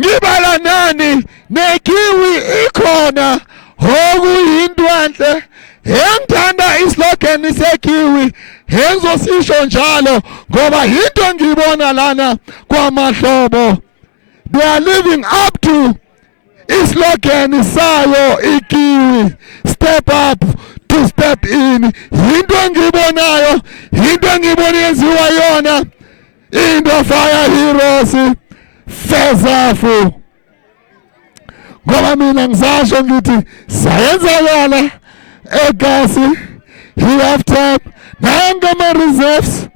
Ngibala nani nekiwi ikhona okuyinto enhle. Engithanda islogan sekiwi engizosisho njalo ngoba into engiyibona lana kwamahlobo. They are living up to islogan sayo ikiwi, step up to step in. Into engiyibonayo, into engiyibona yenziwa yona into fire Heroes first half. Ngoba mina ngisasho ngithi sayenzakala egasi half time nanga ama-reserves.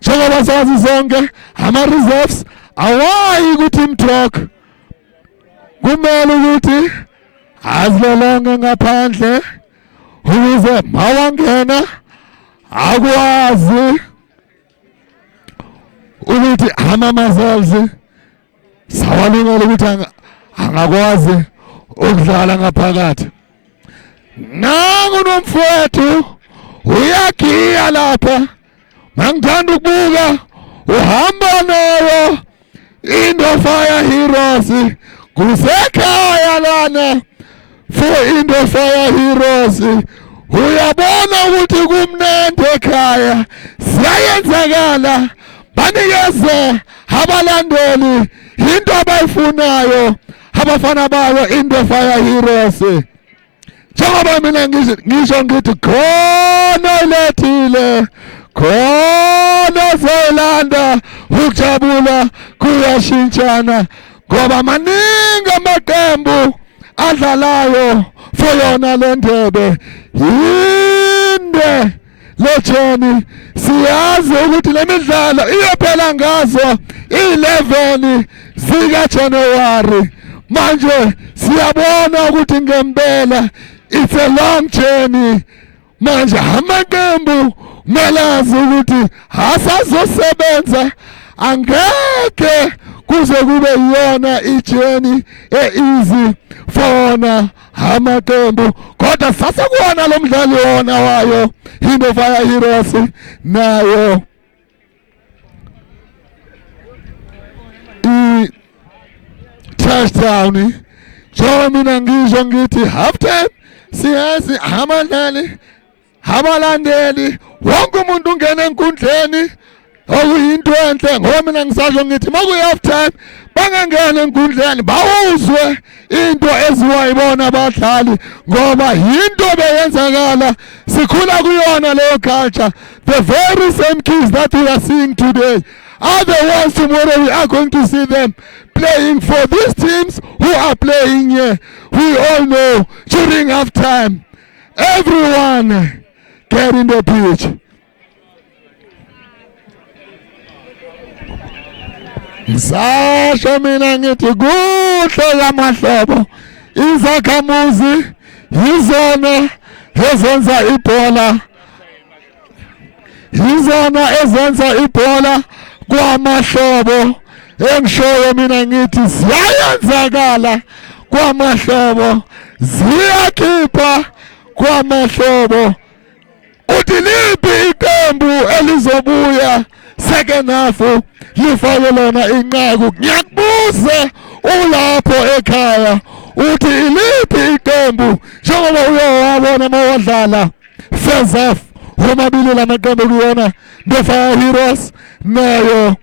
Njengoba sazi zonke ama-reserves awayi ukuthi imdrog kumele ukuthi azilolonge ngaphandle ukuze mawangena akwazi ukuthi ama-muscles sawalungela ukuthi angakwazi ukudlala ngaphakathi. Nangu nomfowethu uyagiya lapha. Mangithanda ukubuka uhamba nayo into fire Heroes kusekhaya lana for into fire Heroes. Uyabona ukuthi kumnandi ekhaya siyayenzakala. Banikeze abalandeli into abayifunayo abafana bayo into fire Heroes. Njengoba mina ngisho ngithi khona ilethile, khona Zelanda ukujabula kuyashintshana ngoba maningi amaqembu adlalayo for yona le ndebe. Yinde lecheni siyazi ukuthi le midlalo iyophela ngazo 11 zika January. Manje siyabona ukuthi ngempela it's a long journey. Manje amaqembu melazi ukuthi asazosebenza angeke kuze kube yona ijourney easy fona amaqembu kodwa sasekhona lo mdlali wona wayo into fire Heroes nayo touchdown. Njengoba mina ngisho ngithi half time siyazi abalandeli wonke umuntu ungena enkundleni okuyinto enhle ngoba mina ngisasho ngithi makuyi half time bangangena enkundleni bawuzwe into eziwayibona abadlali ngoba yinto beyenzakala sikhula kuyona leyo culture. The very same kids that we are seeing today are the ones tomorrow we are going to see them playing for these teams who are playing here. We all know during half time everyone get in the pitch. Ngisasho mina ngithi kuhle lamahlobo izakhamuzi yizona ezenza ibhola, yizona ezenza ibhola kwamahlobo. Engishoyo mina ngithi ziyayenzakala kwamahlobo, ziyakhipha kwamahlobo. Uthi liphi iqembu elizobuya second half lifake lona inqaku? Ngiyakubuza ulapho ekhaya, uthi iliphi iqembu njengoba uyowabona mawadlala first half omabili lamaqembu kuyona the Fire Heroes nayo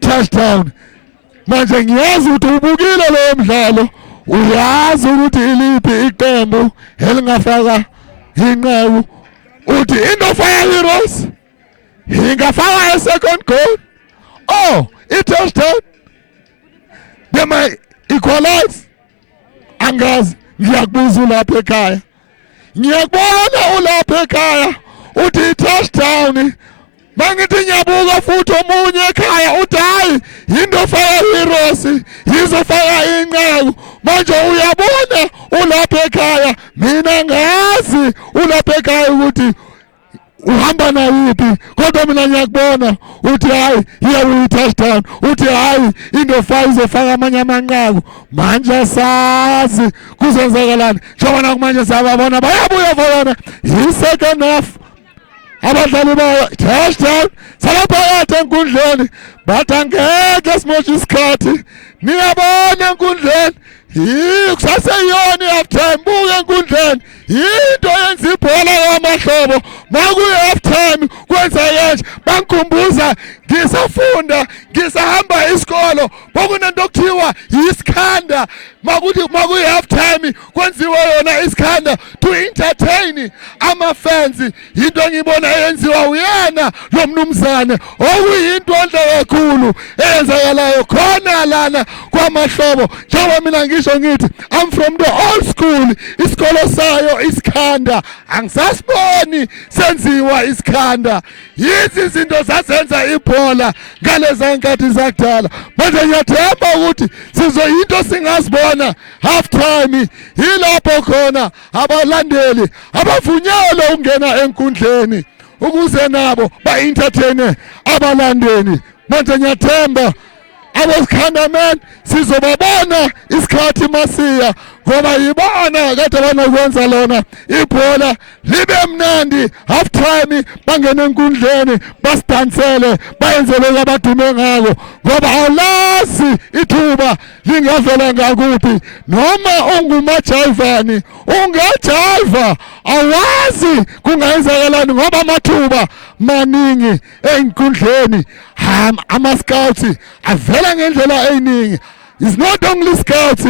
touchdown. Manje ngiyazi ukuthi ubukile lo mdlalo, uyazi ukuthi iliphi iqembu elingafaka inqaku. Uthi into Fire Heroes ingafaka second goal. Oh, it touchdown. They might equalize. Angazi ngiyakubuza ulapha ekhaya. Ngiyakubona ulapha ekhaya uthi touchdown. Mangithi ngiyabuka futhi omunye ekhaya uthi hayi into Fire Heroes izofaka inqaku. Manje uyabona ulapha ekhaya, mina ngazi ulapha ekhaya ukuthi uhamba nayiphi, kodwa mina ngiyakubona uthi hayi iya touchdown, uthi hayi into Fire izofaka amanye amanqaku. Manje sazi kuzenzakalani njengoba manje sababona bayabuya for i-second half. Abadlali bayo touchdown salaphakathi enkundleni bathi angeke simoshe isikhathi. Niyabona enkundleni kusaseyona i-half time. Buka enkundleni into yenza ibhola kwamahlobo makuyi-half time kwenza nje. Bangikhumbuza ngisafunda ngisahamba isikolo bokunento okuthiwa isikhanda. Makuyi-half time kwenziwa yona isikhanda to entertain ama-fans. Into engiyibona eyenziwa uyena lo mnumzane okuyinto enhle kakhulu eyenzakalayo khona lana kwamahlobo. Njengoba mina ngisho ngithi I'm from the old school, isikolo sayo isikhanda angisasiboni senziwa isikhanda. Yizi izinto zasenza ibhola ngaleza nkathi zakudala. Manje ngiyathemba ukuthi sizoyinto singazibona half time yilapho khona abalandeli abavunyelwe ukungena enkundleni ukuze nabo ba-entertain abalandeli. Manje ngiyathemba abosikhanda man sizobabona isikhathi masiya ngoba yibona kade banokwenza lona ibhola libe mnandi. Half time bangena enkundleni basidansele bayenzele abadume ngako ngoba awulazi ithuba lingavela ngakuphi. Noma ungumajayivani ungajayiva awazi kungayenzakalani ngoba amathuba maningi enkundleni. Ama-scouts avela ngendlela eyiningi. It's not only scouts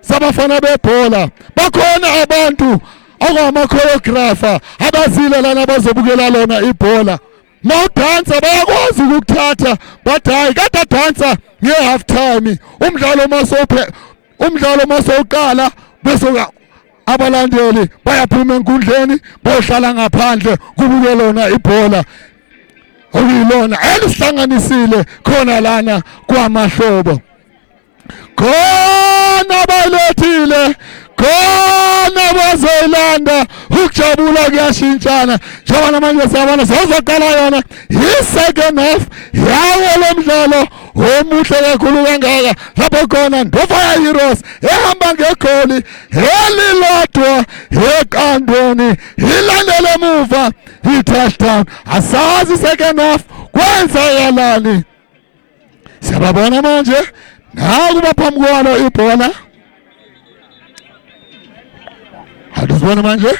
sabafana bebhola, bakhona abantu okungama-choreographer abazile lana bazobukela lona ibhola. Mawudansa bayakwazi ukukuthatha bathi hayi kade adansa nge-half time. Umdlalo masowuqala bese abalandeli bayaphuma enkundleni bayohlala ngaphandle kubuke lona ibhola okuyilona elisihlanganisile khona lana kwamahlobo. Khona balethile, khona bazoyilanda ukujabula kuyashintshana. Njengoba manje siyabona sizoqala yona i-second half yawo lo mdlalo omuhle kakhulu kangaka. Lapho khona the Fire Heroes ehamba ngegoli elilodwa eqandoni ilandele emuva i-touchdown. Asazi second half kwenzakalani. Siyababona manje nakuba phambi kwalo ibhola adusibona manje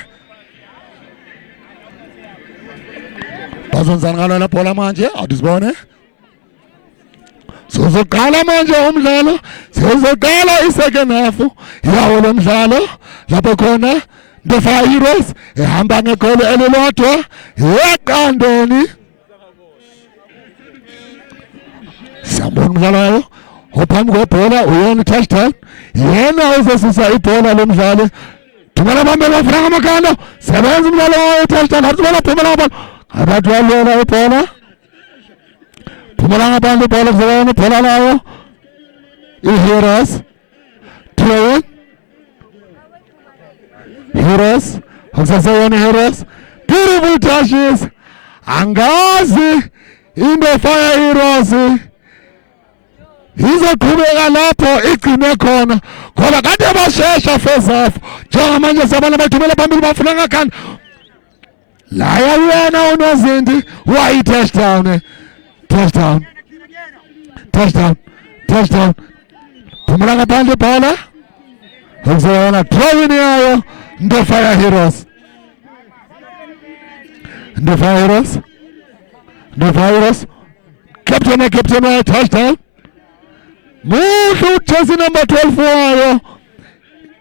bazonzana ngalo la bhola manje adusibone sozoqala manje umdlalo sozoqala i-second half yawo lo mdlalo lapho khona the Fire Heroes ehamba ngegoli elilodwa eqandeni sambona umdlalo ophambi kwebhola uyena touchdown yena uzosisa ibhola lomdlali thumela bambele bafaka amakhanda sebenza umdlalo wayo touchdown asibona phumela ball abantu balwela ibhola phumela ngabantu ibhola kuzobona ibhola layo i-Heroes throw Heroes ukusaseyona Heroes beautiful touches angazi into Fire Heroes izoqhubeka lapho igcine khona ngoba kade bashesha first half njengamanje sabana bathumela phambili bafuna ngakhanda laya yena unozinti wayi touchdown phumela ngaphandle ibhola ukuzona throwing yayo the Fire Heroes captain wayo touchdown muhle ujersey number 12 wayo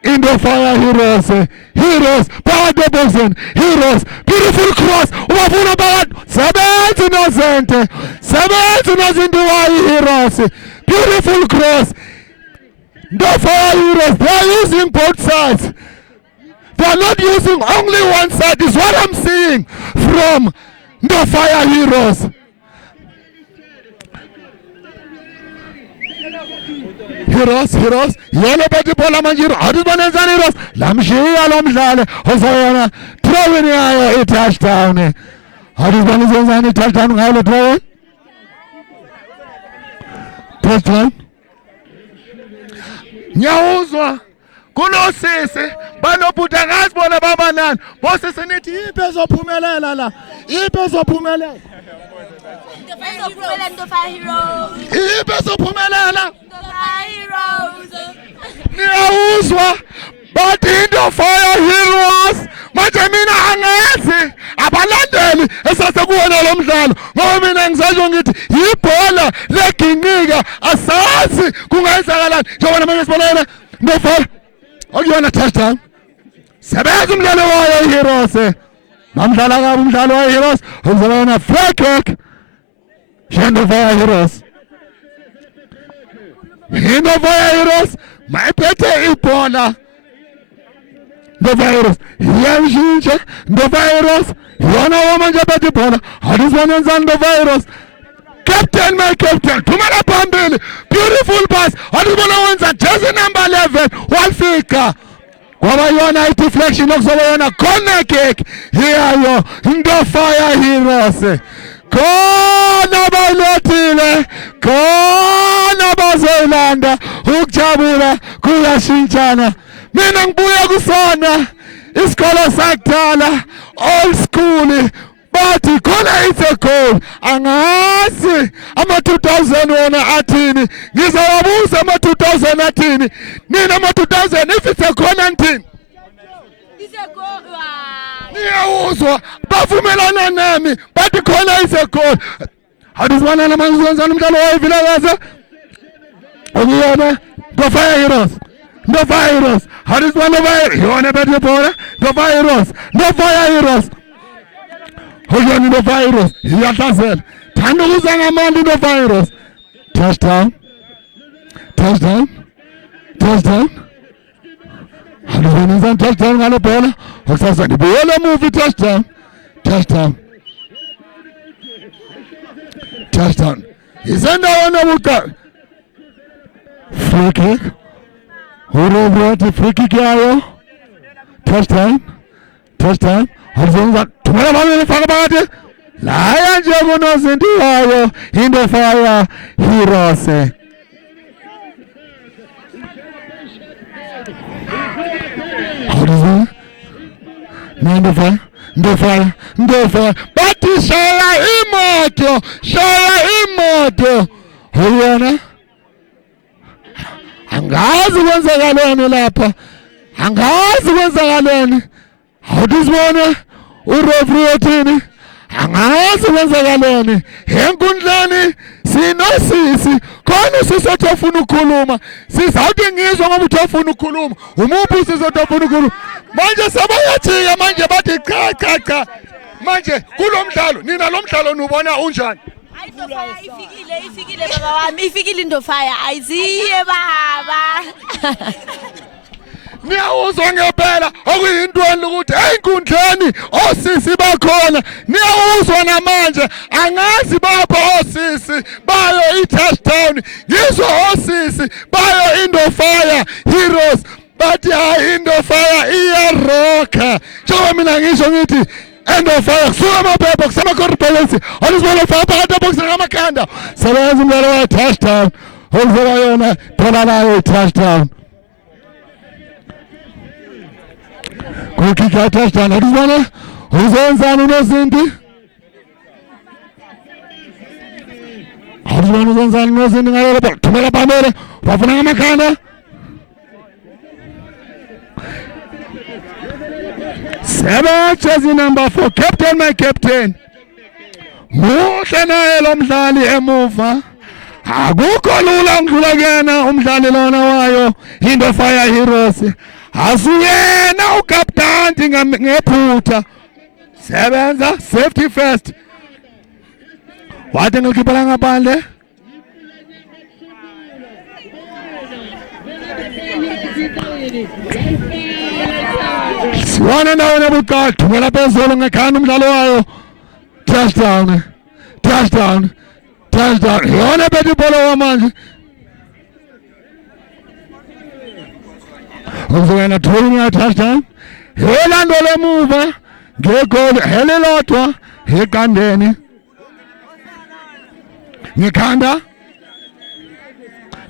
in the Fire Heroes power the boxing Heroes beautiful cross ubafuna phakathi sebenza inozinti wayo Heroes beautiful cross the Fire Heroes they are using both sides. They are not using only one side. Is what I'm seeing from the Fire Heroes. Heroes. Yellow bati bola manjiro. Adubana zani Heroes. Lamshia lamjale. Hosayana. Throwing yayo a touchdown. Adubana zani touchdown. Ngalo throwing. Touchdown. Nyawuzwa. Kunosisi banobuthangazi bona babanani bosisi nithi iphi ezophumelela la iphi ezophumelela iphi ezophumelela niyawuzwa bathi into Fire Heroes manje mina angazi abalandeli esasekuwona lo mdlalo ngoba mina ngisasho ngithi yibhola leginqika asazi kungayenzakalani njengoba manje sibonela no Fire okuyona touchdown sebenza umdlalo wayo Heroes namdlala kabi umdlalo wayo Heroes uzobona free kick shendo Fire Heroes Fire Heroes mayiphethe ibhola the Heroes yamshintshe the Heroes yona wamanje phethe ibhola adizwana nzani the Heroes captain my captain thumela phambili beautiful pass adibona wenza jersey number 11 wafika kwaba yona i-deflection okuzoba yona corner kick hiyayo the Fire Heroes khona balethile khona bazoyilanda ukujabula kuyashintshana mina ngibuya kusona isikolo sakudala old school bathi khona it's a goal angazi ama-2000 wona athini ngizawabuza ama-2000 athini nina ama-2000 if it's a khona nthini niyawuzwa bavumelana nami bathi khona it's a goal adizibana namanje wenzani umdlalo wayivilakaza okuyona the Fire Heroes adizibana yona bethe ibhola the Fire Heroes Hoyani the Fire Heroes iyahlasela thanda ukuza ngamandla the Fire Heroes touchdown Adizibana touchdown ngalo bhola okusasa ngibuyela movie touchdown isendaweni obuqa free kick uroboti free kick yayo touchdown Adizibana thumela phambili faka phakathi laya nje kunozinti wayo in the Fire Heroes Ndofaya bathi shaya imoto uyona angazi kwenzakaleni lapha, angazi kwenzakaleni. Awudizibona ureferee uthini, angazi kwenzakaleni. Enkundleni sinosisi khona usisi othi ofuna ukukhuluma, sizawuthi ngizwa ngoba uthi ofuna ukukhuluma. Umuphi usisi othi ofuna ukukhuluma? Manje sebayajika manje bathi cha manje kulo mdlalo nina lo mdlalo nubona unjani? Indofaya ifikile baba wami, ifikile Indofaya, ayiziye baba. Niyawuzwa ngempela okuyintweni ukuthi enkundleni osisi bakhona, niyawuzwa namanje. Angazi bapha osisi bayo i-touchdown, ngizwa osisi bayo Indofaya Heroes, bathi hayi Indofaya iyaroka. Njengoba mina ngisho ngithi Indofaya kusuka amaphepha kusema-correspondence olisibona faka phakathi ebokisini ngamakhanda. Sebenza umdlalo wa-touchdown okuzoba yona thola layo i-touchdown. Kukika touchdown olisibona uzenzani unozinti, olisibona uzenzani unozinti ngalelo bola thumela phambili bafuna ngamakhanda. Seven jersey number 4 captain, my captain. Muhle naye lo mdlali emuva, akukho lula ngidlula kuyena umdlali lona wayo Indofaya Heroes. Asuyena ukaptanti ngephutha, sebenza safety first. Wathi ngikhiphela ngaphandle, siwana ndawona buqala thumela phezulu ngekhanda umdlalo wayo. Touchdown, touchdown, touchdown. Yona bethi ibhola manje ukuzongena thunya touchdown. Helando lemuva ngegoli helelodwa eqandeni ngekhanda.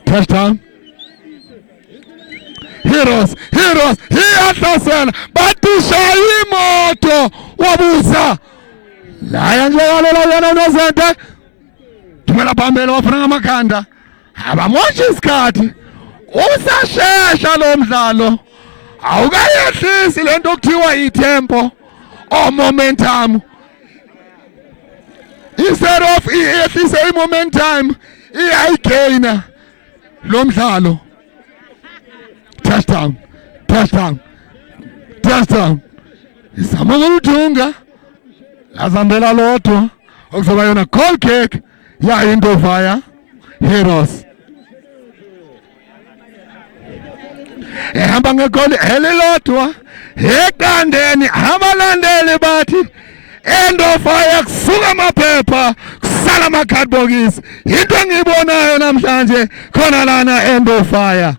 Touchdown. Heroes iyahlasela batishaya imoto wabusa laya njalo yena uNozente thumela phambili wafuna ngamakhanda. Abamosha isikhathi, usashesha lo mdlalo, awukayehlisi lento okuthiwa itempo or momentum. Instead of iyehlise i-momentum iyayigaina lo mdlalo. Touchdown, touchdown, touchdown. Izama ngoludunga lazambela lodwa okuzoba yona goal kick ya Indofaya Heroes. Ehamba ngegoli elilodwa eqandeni, abalandeli bathi Indofaya kusuka amaphepha kusala amakhadibhokisi. Into engiyibonayo namhlanje khona lana Indofaya,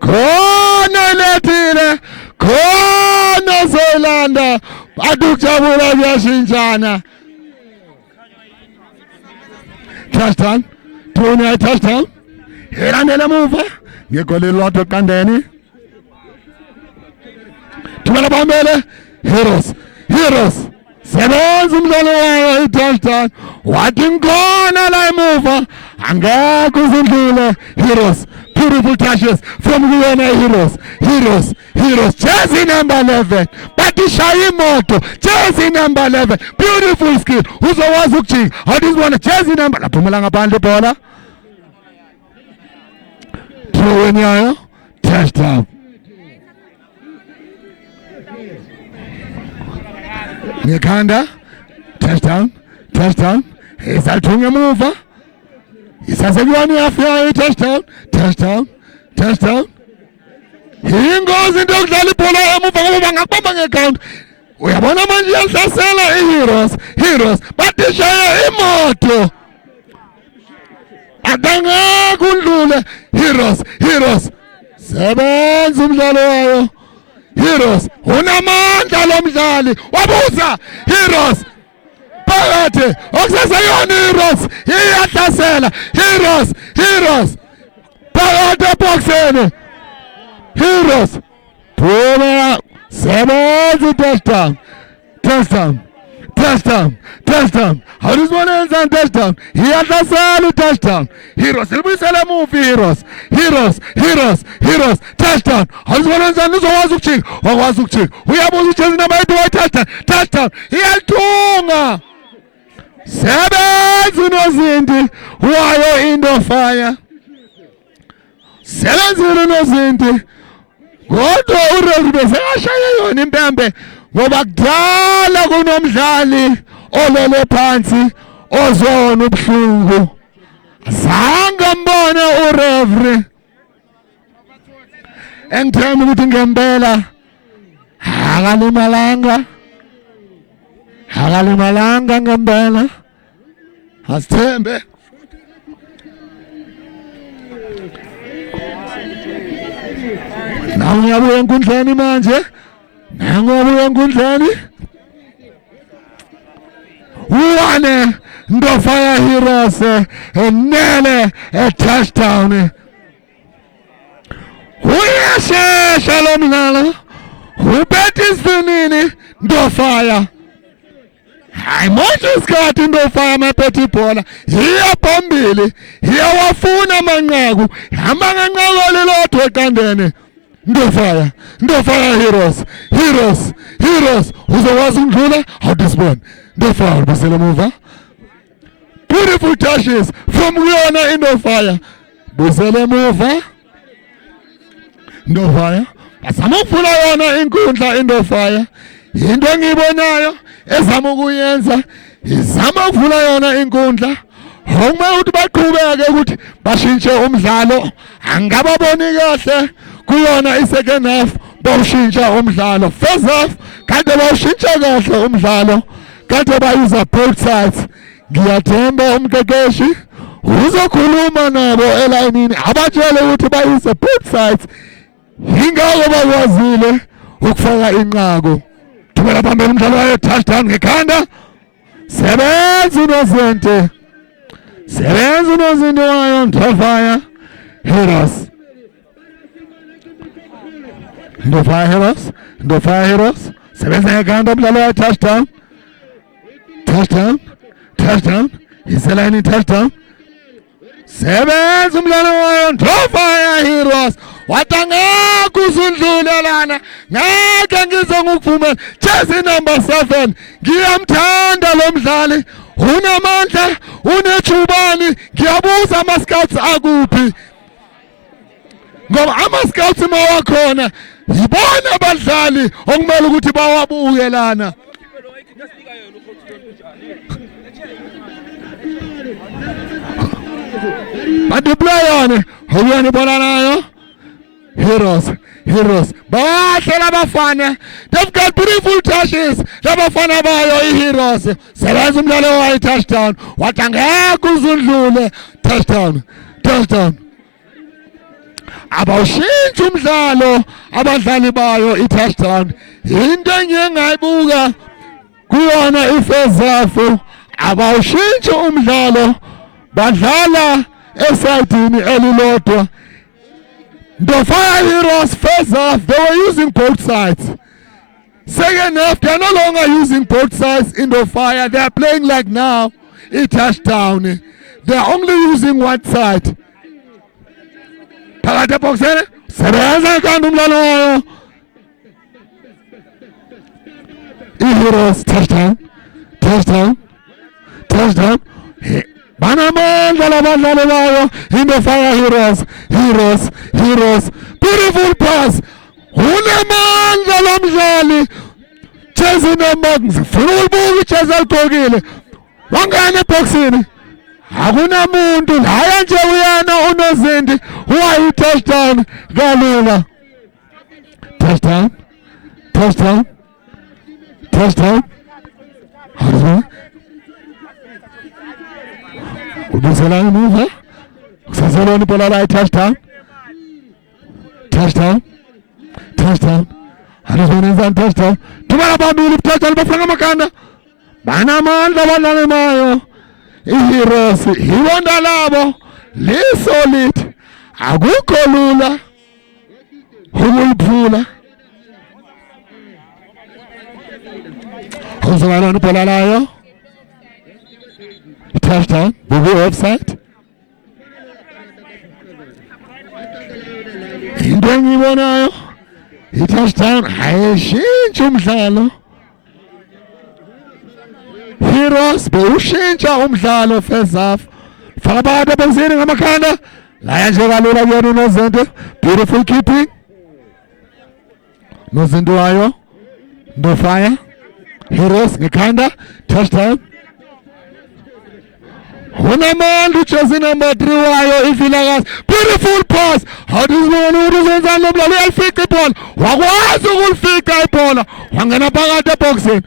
khona lethile, khona Zolanda, adukujabula kuyashintshana. Touchdown, Tony touchdown. Elandela emuva ngegoli elilodwa eqandeni. Thumela phambili Heroes sebenza umdlalo wayo i-touchdown. Wathi ngkhona la emuva angekho uzindlule Heroes. Beautiful touches from Kuyona Heroes. Jersey number 11. Batishaya imoto. Jersey number 11. Beautiful skill. Uzokwazi ukujika. How do you want jersey number? Laphumela ngaphandle ibhola. Throw in yayo. Touchdown. Ngekhanda. Touchdown. Isathunya emuva. Isasekuwani yafika touchdown. Ingozi into yokudlala ibhola emuva ngoba bangakubamba ngeground. Uyabona manje iyahlasela i-Heroes batishaya imoto. Adangeke undlule Heroes sebenza umdlalo wayo. Heroes unamandla lo mdlali wabuza Heroes phakathi okusaseyona Heroes iyahlasela Heroes phakathi eboxeni. Heroes phuma sebenza touchdown. touchdown, touchdown. Hawuzibona enzani touchdown. Iyahlasela touchdown. Heroes libuyisela emuva Heroes. Heroes, touchdown. Hawuzibona enzani uzokwazi ukujika. Wakwazi ukujika. Uyabuza ujezi number 8 touchdown. Iyalithunga. Sebenza unozinti wayo into fire. Sebenza unozinti. Kodwa uRev besekashaya yona impembe ngoba kudala kunomdlali olele phansi ozona ubuhlungu. Azange mbone uRev. Engithemba ukuthi ngempela akalimalanga ngempela. Asithembe. Nangiyabuya enkundleni manje. Uwane Ndofire Heroes enele a touchdown. Uyashesha lo mdlalo. Ubetha isivinini Ndofire. Hayi manje isikhathi Ndofire maphethe ibhola. Iyaphambili. Iyawafuna amanqaku. Hamba nganqaku lelodwa eqandene. Ndofire Heroes. Uzokwazi ukudlula awudisbone. Ndofire ubusela emuva. Beautiful touches from Riona Ndofire. Busela emuva. Ndofire. Bazama ukuvula yona inkundla Ndofire. Into engiyibonayo ezama ukuyenza izama ukuvula yona inkundla. Homa ukuthi baqhubeke ukuthi bashintshe umdlalo. Angababoni kahle kuyona i-second half bawushintsha umdlalo. First half kade bawushintsha kahle umdlalo. Kade bayuza both sides. Ngiyathemba umqeqeshi uzokhuluma nabo elayinini abatshele ukuthi bayuze both sides. Ingakho bakwazile ukufaka inqaku. Thumela phambili umdlalo wayo touchdown ngekhanda. Sebenza unozinti wayo Ndofire Heroes. Ndofire Heroes. Sebenza ngekhanda umdlalo wayo touchdown. Iselayini touchdown. Sebenza umdlalo wayo Ndofire Heroes. Watangaka usundlule lana. Ngeke ngize ngukuvumela. Jersey number 7. Ngiyamthanda lo mdlali. Unamandla, unechubani. Ngiyabuza ama-scouts akuphi. Ngoba ama-scouts mawakhona yibona abadlali okumele ukuthi bawabuke lana. Badeployane, uyani bona nayo. Heroes. Bahle labafana. They've got beautiful touches. Labafana bayo i-Heroes. Sebenza umdlalo wayo touchdown. Watangeka uzundlule touchdown. Abawushintsha umdlalo abadlali bayo i-touchdown. Into engiyengayibuka kuyona i-first half. Abawushintsha umdlalo. Badlala esayidini elilodwa. Ndofire Heroes first half, they were using both sides. Second half, they are no longer using both sides in Ndofire. They are playing like now, a touchdown. They are only using one side. Phakathi eboxeni, sebenza kanti umdlalo wayo. I-Heroes touchdown. Banamandla labadlali bayo Ndofire Heroes. Beautiful pass. Unamandla lomdlali. Jersey number ngifuna ukubuka ijezi aligqokile. Wangena eboxini. Akunamuntu haya nje uyana unozinti wayi touchdown kalula. Touchdown. Ubusela emuva. Kusaselona ibhola la touchdown. Hawuzibona touchdown. Thumela phambili touchdown bafaka amakhanda. Banamandla abadlali bayo. I-Heroes ibonda labo li-solid. Akukho lula ukuliphula. Kuzobalona ibhola layo. Touchdown. Bubu offside. Into engibonayo i-touchdown ayishintsha umdlalo. Heroes bewushintsha umdlalo first half. Faka phakathi ebhokisini ngamakhanda. Laya nje kalula kuyona uNozinto. Beautiful keeping. Nozinto wayo. No fire. Heroes ngekhanda. Touchdown. Unamandla ujersey number 3 wayo iVilakazi. Beautiful pass. Hadizibona uzenzani lo mdlalo uyalifika ibhola. Wakwazi ukulifika ibhola. Wangena phakathi ebhokisini.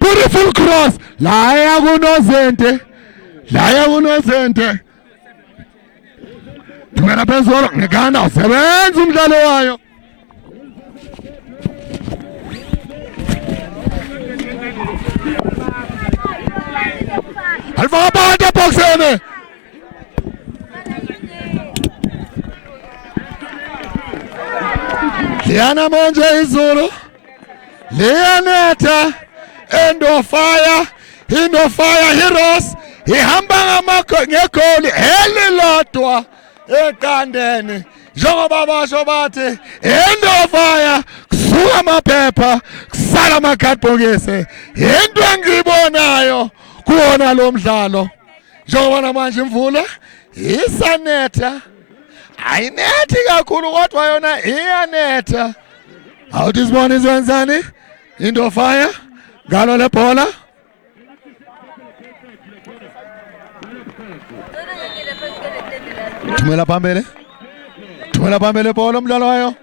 Beautiful cross. Laya kuNozente. Laya kuNozente. Thumela phezulu ngekhanda usebenza umdlalo wayo. Alfa phakathi ebhokisini. Liyana manje izulu. Liyanetha. End of fire. End of fire Heroes. Ihamba ngegoli elilodwa ekandeni. Njengoba basho bathi end of fire. Kusuka amaphepha. Kusala amakhadibhokisi. Into engiyibonayo kuwona lo mdlalo. Njengoba namanje imvula isanetha. Ayinethi kakhulu kodwa yona iyanetha. Awuthi sibone izwenzani? Into fire. Ngalo lebhola. Thumela phambili. Thumela phambili ibhola umdlalo wayo.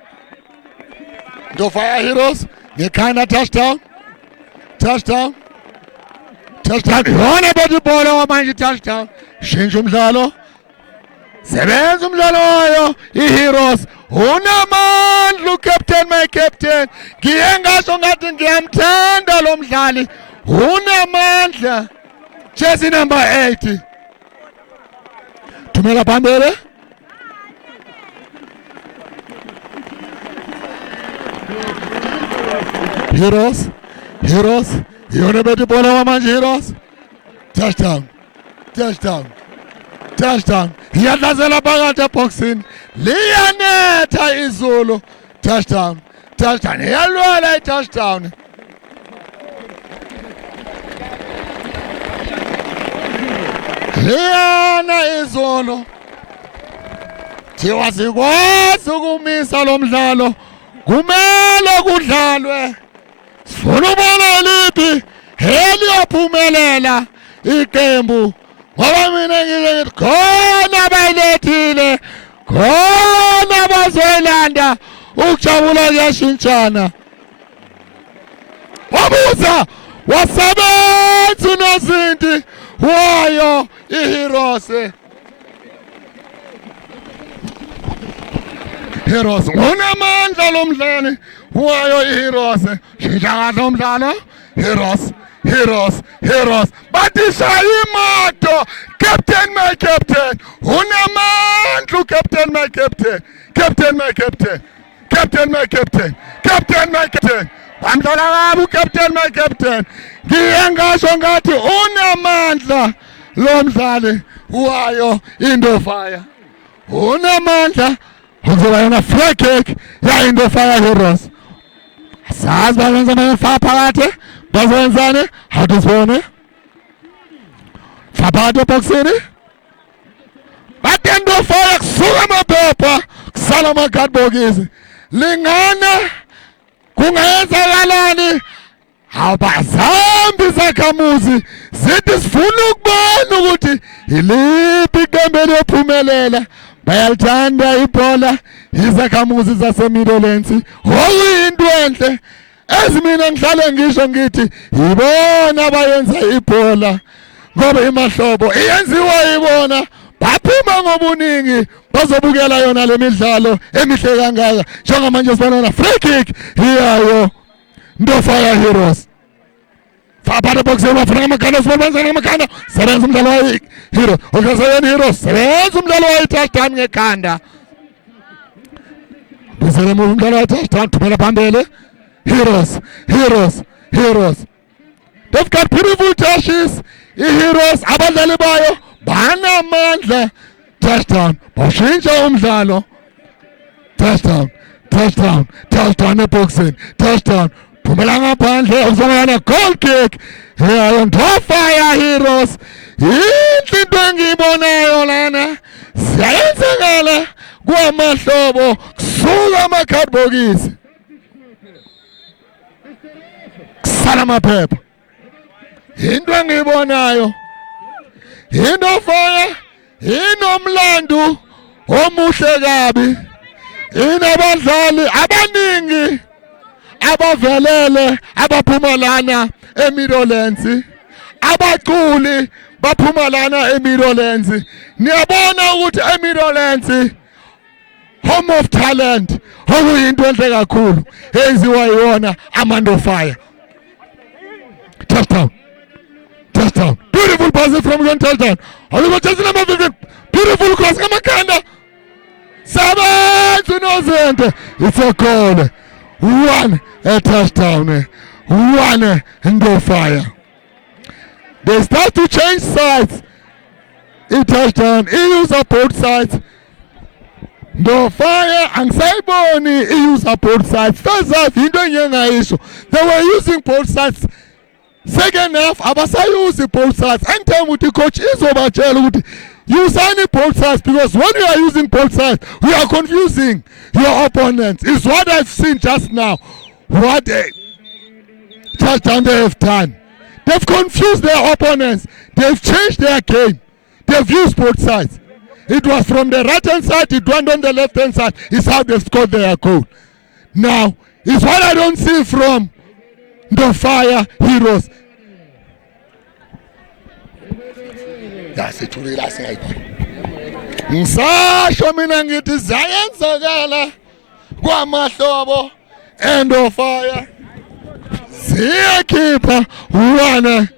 Into fire Heroes. Ngekhanda touchdown. Touchdown. Touchdown. Yona bethi ibhola wamanje touchdown. Shintsha umdlalo. Sebenza umdlalo wayo iHeroes. Unamandla uCaptain my captain. Ngiye ngasho ngathi ngiyamthanda lo mdlali. Unamandla. Jersey number 8. Thumela phambili. Heroes. Heroes. Yona bethi ibhola wamanje Heroes. Touchdown. Touchdown. Touchdown. Iyadlazela phakathi ebhokisini. Liyanetha izulu. Touchdown. Touchdown. Iyalwela i-touchdown. Liyana izulu. Thiwa sikwazi ukumisa lo mdlalo. Kumele kudlalwe. Sifuna ubona liphi eliyophumelela iqembu. Ngoba mina ngithi khona bayilethile. Khona bazoyilanda. Ukujabula kuyashintshana. Wabuza wasebenza uNozinto wayo iHeroes. Heroes unamandla lo mdlali wayo iHeroes. Shintsha kahle umdlalo. Heroes. Heroes, Heroes, batishaya imoto. Captain my captain. Unamandla uCaptain my captain. Captain my captain. Captain my captain. Captain my captain. Bamdlala kabi uCaptain my captain. Ngiye ngasho ngathi unamandla lo mdlali wayo Into Fire. Unamandla. Kuzoba yona free kick ya Into Fire Heroes. Sazi bazenza amafa phakathi. Bazenzani? Hadisibone. Fabado boxini. Batendo fire kusuka amaphepha kusala amakhadibhokisi. Lingana kungayenzakalani? Abazambi zakhamuzi zithi sifuna ukubona ukuthi iliphi iqembu eliyophumelela. Bayalithanda ibhola izakhamuzi zaseMidlands. Okuyinto enhle. Ezimina ngihlale ngisho ngithi yibona abayenza ibhola ngoba imahlobo iyenziwa yibona. Baphuma ngobuningi bazobukela yona le midlalo emihle kangaka. Njengamanje sibona free kick iyayo Into Fire Heroes. Fabado boxer bafuna amakhanda sibenza ngamakhanda. Sebenza umdlalo wayo Heroes. Okasayeni Heroes. Sebenza umdlalo wayo touchdown ngekhanda. Bizele mu umdlalo wayo touchdown thumela phambili. Heroes, Heroes, Heroes. they've got beautiful touches. I-Heroes abadlali bayo banamandla. Touchdown. Bashintsha umdlalo. Touchdown. Touchdown. Touchdown eboxini. Touchdown. Phumela ngaphandle uzongena goal kick. Here on fire Heroes. Yinhle into engiyibonayo lana. Siyenzakala kwamahlobo kusuka amakhadibhokisi. Kusala amaphepha. Into engiyibonayo. Into fire. Inomlando omuhle kabi. Inabadlali abaningi abavelele abaphumalana eMidlands. Abaculi baphumalana eMidlands. Niyabona ukuthi eMidlands home of talent okuyinto enhle kakhulu eziwa yona Amando Fire. Touchdown. Touchdown. Beautiful pass from John touchdown. Oliver Chelsea number 15. Beautiful cross kamakanda. Sabantu nozente. It's a goal. One a touchdown. One Ndo Fire. They start to change sides. In touchdown. He use both sides. Ndo Fire angisayiboni he use both sides. First half into yengaisho. They were using both sides. Second half abasayuzi both sides. Anytime with the coach izobatshela ukuthi use any both sides, because when you are using both sides we are confusing your opponents. It's what I've seen just now. What a touchdown they have done. They've confused their opponents. They've changed their game. They've used both sides. It was from the right hand side, it went on the left hand side. It's how they've scored their goal. Now it's what I don't see from the Fire Heroes. That's it. Ngisasho mina ngithi zayenzakala kwamahlobo Ndo Fire. Siyakhipha one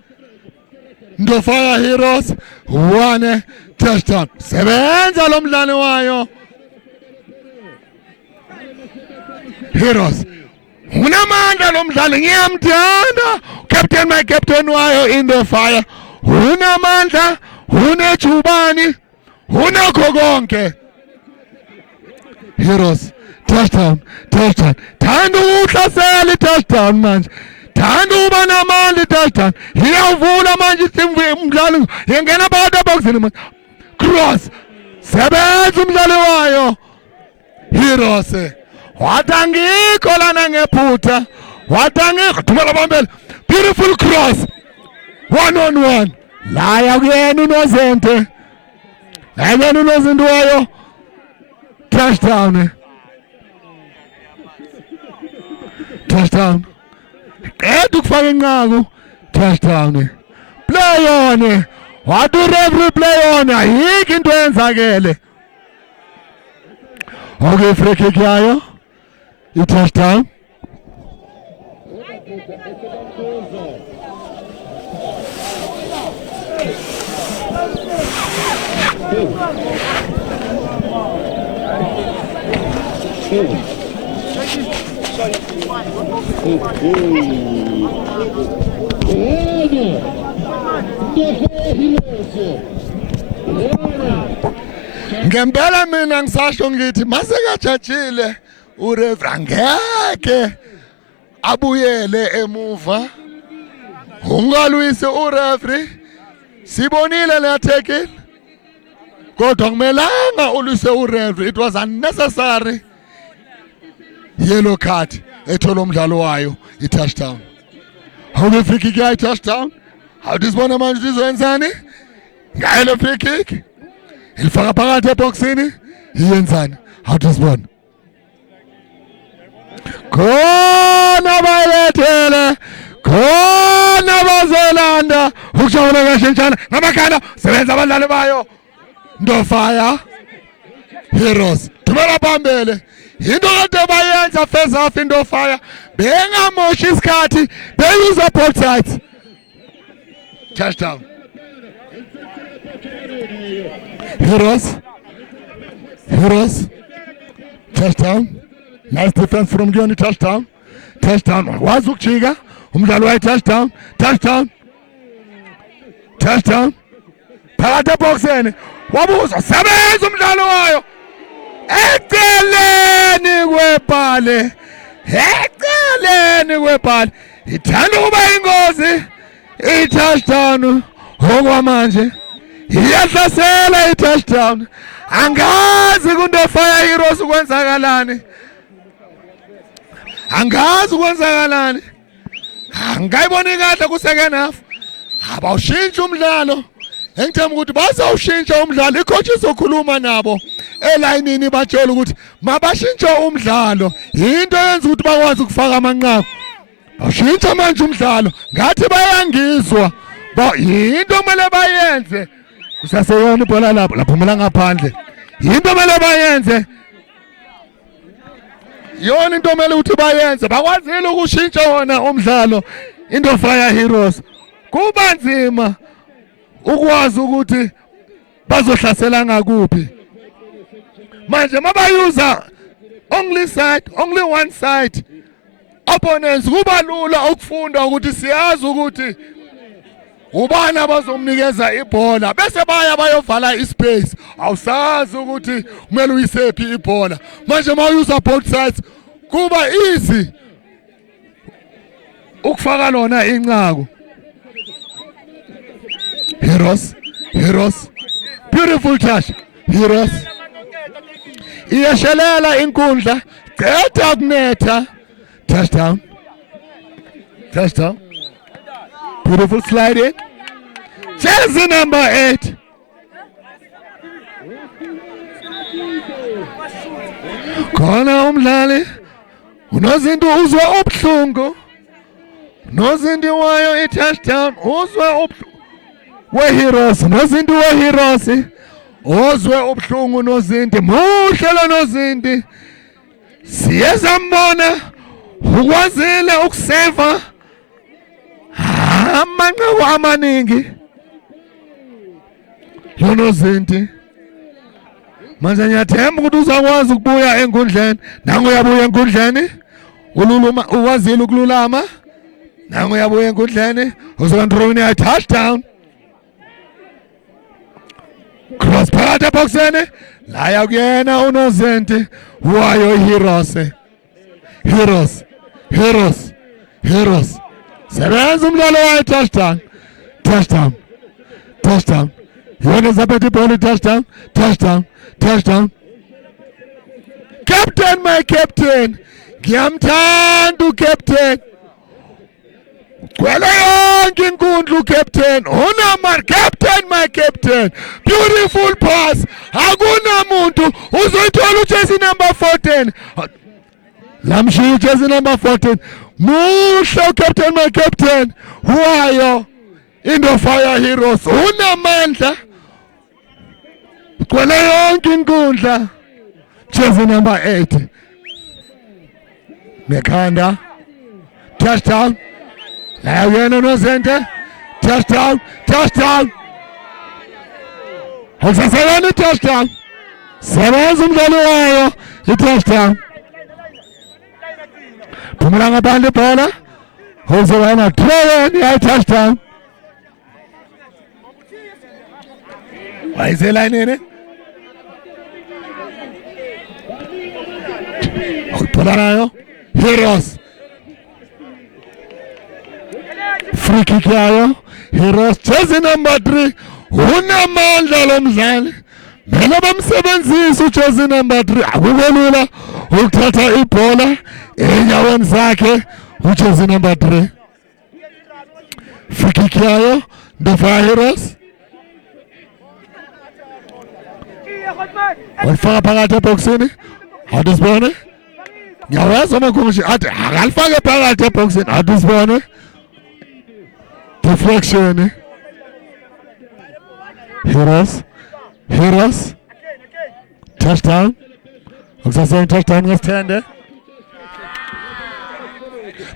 Ndo Fire Heroes, one touchdown. Sebenza lo mdlali wayo Heroes. Unamandla lo mdlali ngiyamthanda. Captain my captain wayo Ndo Fire. Unamandla, unejubani, unakho konke. Heroes, touchdown, touchdown. Thanda ukuhlasela touchdown manje. Thanda uba namandla touchdown. Iyavula manje umdlalo. Yengena phakathi eboxini manje. Cross. Sebenza umdlali wayo. Heroes. Watangikho lana ngephutha. Watangikho thumela bambele. Beautiful cross. One on one. Laya kuyena unozente. Yena unozente wayo. Touchdown. Touchdown. Qeda ukufaka inqaku. Touchdown. Play on. What do referee play on? Yikho into yenzakele. Okay, free kick yayo. You touchdown. Ngempela mina ngisasho ngithi mase kajajile uReverend ngeke abuyele emuva. Ungalwise ureferee. Sibonile le tackle. Kodwa kumelanga ulwise ureferee. It was unnecessary. Yellow card ethola umdlalo wayo i-touchdown. How the free kick yayi touchdown? How disibona manje izowenzani? Ngayo le free kick. Ilifaka phakathi eboxini. Iyenzani? How disibona? Khona bayilethele. Khona bazolanda. Ukujabula kahle njalo. Ngamakhanda sebenza abadlali bayo. Ndo Fire Heroes. Thumela phambili. Into kade bayenza first half Ndo Fire. Bengamoshi isikhathi. Beyuza both sides. Touchdown. Heroes. Heroes. Touchdown. Nice defense from Gioni. Touchdown. Touchdown. Wazukchiga. Umdlalo wayo touchdown. Touchdown. touchdown phakathi eboxeni wabuzwa sebenza umdlalo wayo eceleni kwebhale ithanda ukuba ingozi i-touchdown okwamanje iyahlasela i-touchdown angazi kuNdofire Heroes ukwenzakalani angayiboni kahle ku-second half abawushintsha umdlalo engithemba ukuthi bazawushintsha umdlalo icoach izokhuluma nabo elayinini batshela ukuthi mabashintshe umdlalo into yenza ukuthi bakwazi ukufaka amanqaku bawushintsha manje umdlalo ngathi bayangizwa yinto kumele bayenze kusaseyona ibhola lapho laphumela ngaphandle yinto kumele bayenze yona into kumele ukuthi bayenze bakwazile ukushintsha wona umdlalo iNdofire Heroes kuba nzima ukwazi ukuthi bazohlasela ngakuphi manje mabayuza only one side opponents kuba lula ukufunda ukuthi siyazi ukuthi ubani abazomnikeza ibhola bese bayovala ispace awusazi ukuthi kumele uyisephi ibhola manje mawuza both sides kuba easy ukufaka lona inqaku Heroes beautiful touch Heroes iyashelela inkundla ceda kunetha touchdown beautiful sliding jersey number 8 khona umdlali unozinto uzwe obuhlungu nozinti wayo i-touchdown uzwe we-Heroes nozinti we-Heroes ozwe ubuhlungu nozinti muhle lo nozinti siye sambona ukwazile ukuseva amanqaku amaningi lo nozinti manje ngiyathemba ukuthi uzakwazi ukubuya enkundleni nangu uyabuya enkundleni uwazile ukululama nangu uyabuya enkundleni uzokontrolini ya touchdown cross phakathi eboxeni laya kuyena unozinti wayo Heroes sebenza umdlalo wayo touchdown yona zaphethe ibhola touchdown captain my captain ngiyamthanda ucaptain kwela yonke inkundla ucaptain unamar captain my captain beautiful pass akunamuntu uzoyithola ujersey number 14 lamshiya ujersey number 14 muhle ucaptain my captain wayo iNdofire Heroes unamandla kwela yonke inkundla jersey number 8 Mekhanda touchdown Ayena noZente touchdown Usasayona touchdown sebenza umdlalo wayo i-touchdown phumela ngaphandle ibhola uzobana throw ya touchdown wayizela nini ukuthola nayo Heroes free kick yayo Heroes jersey number 3 unamandla lo mdlali mina bamsebenzisa ujersey number 3 akukolula ukuthatha ibhola enyaweni zakhe ujersey number 3 free kick yayo Ndofire Heroes walifaka phakathi eboxini awusibone ngiyaweza amakhumshi athi akalifake phakathi eboxini awusibone deflection Heroes touchdown ukusasena touchdown ngesithende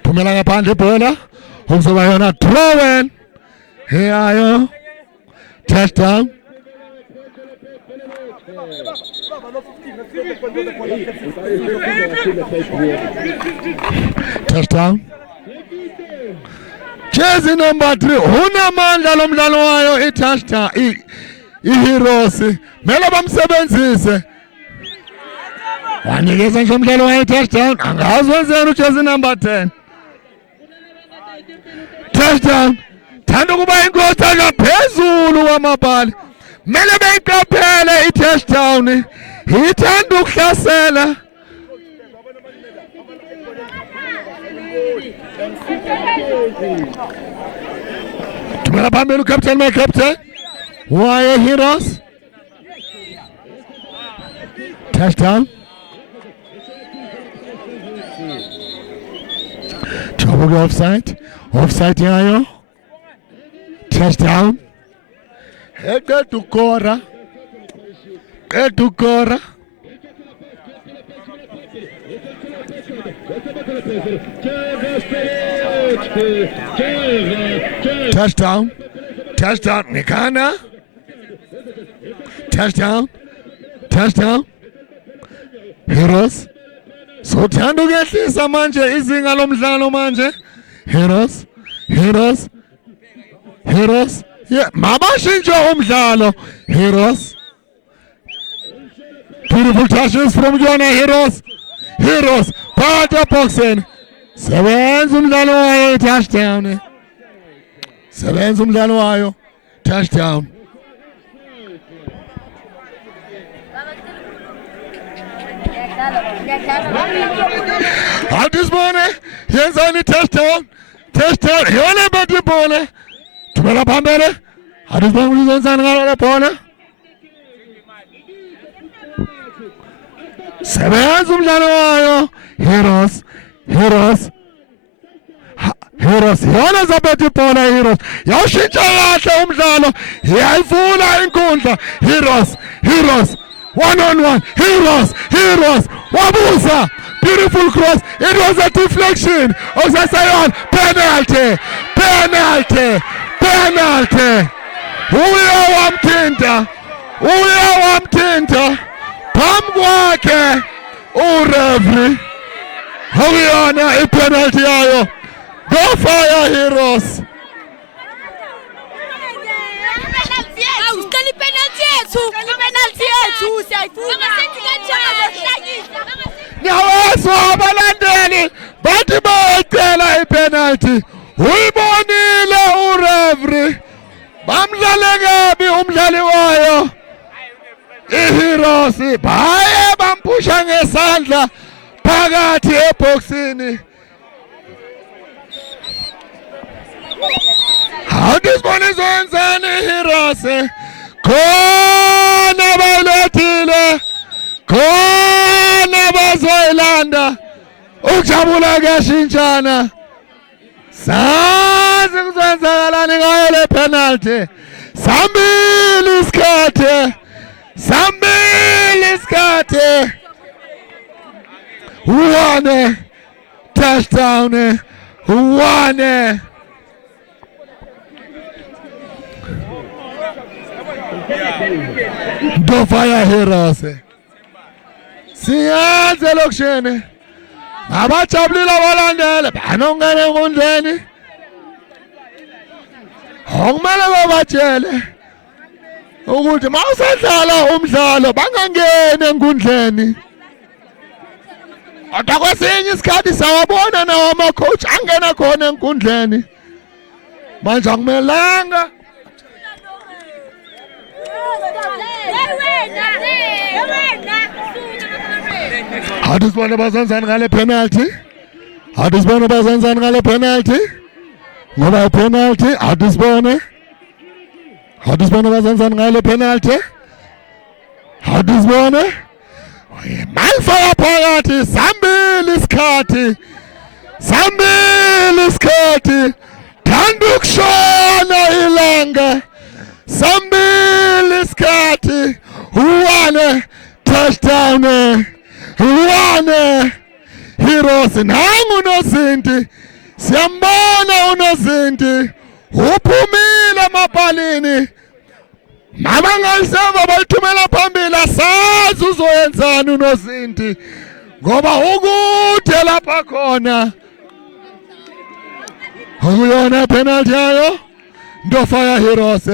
phumela ngaphandle ibhola ukuzoba yona throw-in heyayo touchdown Jersey number 3 unamandla lo mdlalo wayo i-touchdown i-Heroes mele bamsebenzise wanikeza nje umdlalo wayo i-touchdown angazi wenzeni ujersey number 10 touchdown thanda ukuba inkosi ngaphezulu kwamabhali mele beyiqaphele i-touchdown ithanda ukuhlasela tumela phambili ucaptain my captain waye Heroes touchdown trouble offside yayo touchdown eqeda ukora touchdown Nikana touchdown Heroes sothanda ukwehlisa manje izinga lomdlalo manje Heroes yeah mabashintsha umdlalo Heroes beautiful touches from Jona Heroes part of boxing sebenza umdlalo wayo touchdown touchdown Adisbone yenzani touchdown yona bati bone tumela phambili Adisbone uzenzani ngalo bone sebenza umdlalo wayo Heroes yona zabati bone Heroes yawushintsha kahle umdlalo yayivula inkundla Heroes one on one Heroes wabusa beautiful cross it was a deflection Osasayon penalty uyawamthinta phambi kwakhe ureferee awuyona ipenalty yayo go fire Heroes Nyawaswa abalandeli bathi bayicela ipenalty uyibonile ureferee bamdlale kabi umdlali wayo iHeroes baye bampusha ngesandla phakathi eboxini Adisbone izenzani iHeroes khona balethile khona bazoyilanda ukujabula kuyashintshana sazi kuzenzakalani ngayo le penalty sambili isikhathi one touchdown one do fire Heroes siyaze lokshene abajabulile abalandeli banongene enkundleni okumele babatshele ukuthi mawusadlala umdlalo bangangeni enkundleni kodwa kwesinye isikhathi sawabona nawo ama-coach angena khona enkundleni manje akumelanga Adisbone bazenzani ngale penalty ngoba penalty Adisbone bazenzani ngale penalty malifaka phakathi sambili isikhathi thanda ukushona ilanga sambili isikhathi one touchdown one Heroes nangu unozinti siyambona unozinti uphumile emabhalini mabangaliseva balithumela phambili asazi uzoyenzani unozinti ngoba ukude lapha khona Ukuyona penalty yayo Ndofire Heroes.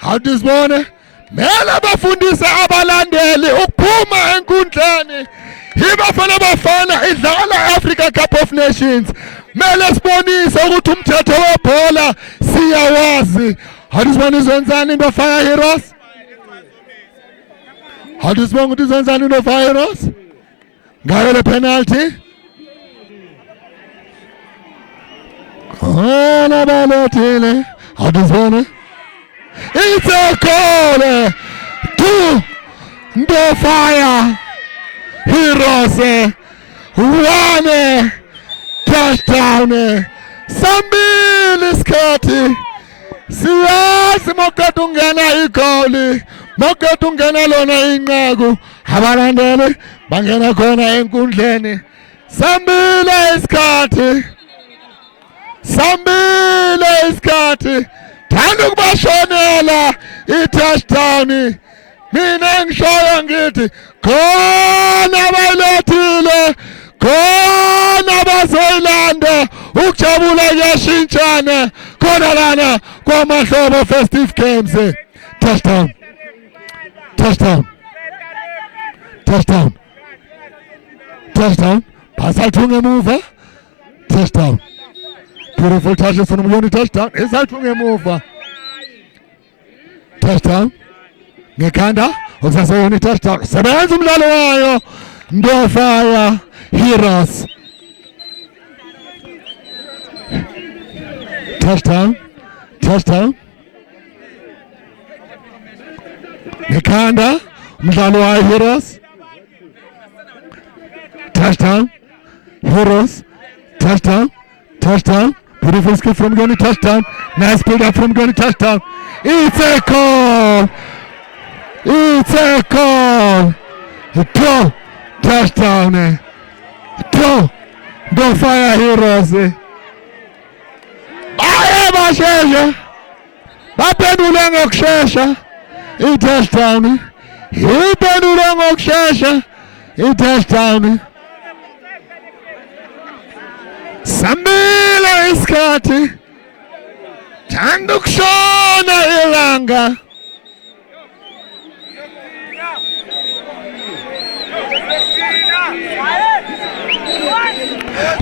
Awudisibone mele bafundise abalandeli ukuphuma enkundleni. Ibafana bafana idlala Africa Cup of Nations. Mele sibonise ukuthi umthetho webhola siyawazi. Awudisibone izenzani Ndofire Heroes? Awudisibone ukuthi izenzani Ndofire Heroes? Ngayo le penalty. Ona balotile. Awudisibone? It's a goal to Ndofire Heroes. One touchdown. Sambili skati. Siyazi mokati ungena igoli. Mokati ungena lona inqaku. Abalandeli bangena khona enkundleni. Sambili iskati. Sambili iskati. Thanda ukubashonela i-touchdown. Mina ngishoyo ngithi khona abayilethile, khona bazoyilanda. Ukujabula kuyashintshana khona lana kwaMahlobo Festive Games. Touchdown. Touchdown. Touchdown. Touchdown. Basathunga emuva. Touchdown. Beautiful touches from Mjoni. Touchdown. Esathunga emuva. Touchdown. Ngekanda ukusaseyona touchdown. Sebenza umdlalo wayo Ndofire Heroes. Touchdown. Touchdown. Ngekanda umdlalo wayo Heroes. Touchdown. Heroes. Touchdown. Touchdown. Beautiful skill from Mjoni. Touchdown. Nice build up from Mjoni. Touchdown. It's a goal. It's a goal. Two touchdown. Two Ndofire Heroes. Baye bashesha. Baphendule ngokushesha. I-touchdown. Iphendule ngokushesha. I-touchdown. Sambile isikhathi. Thanda ukushona ilanga.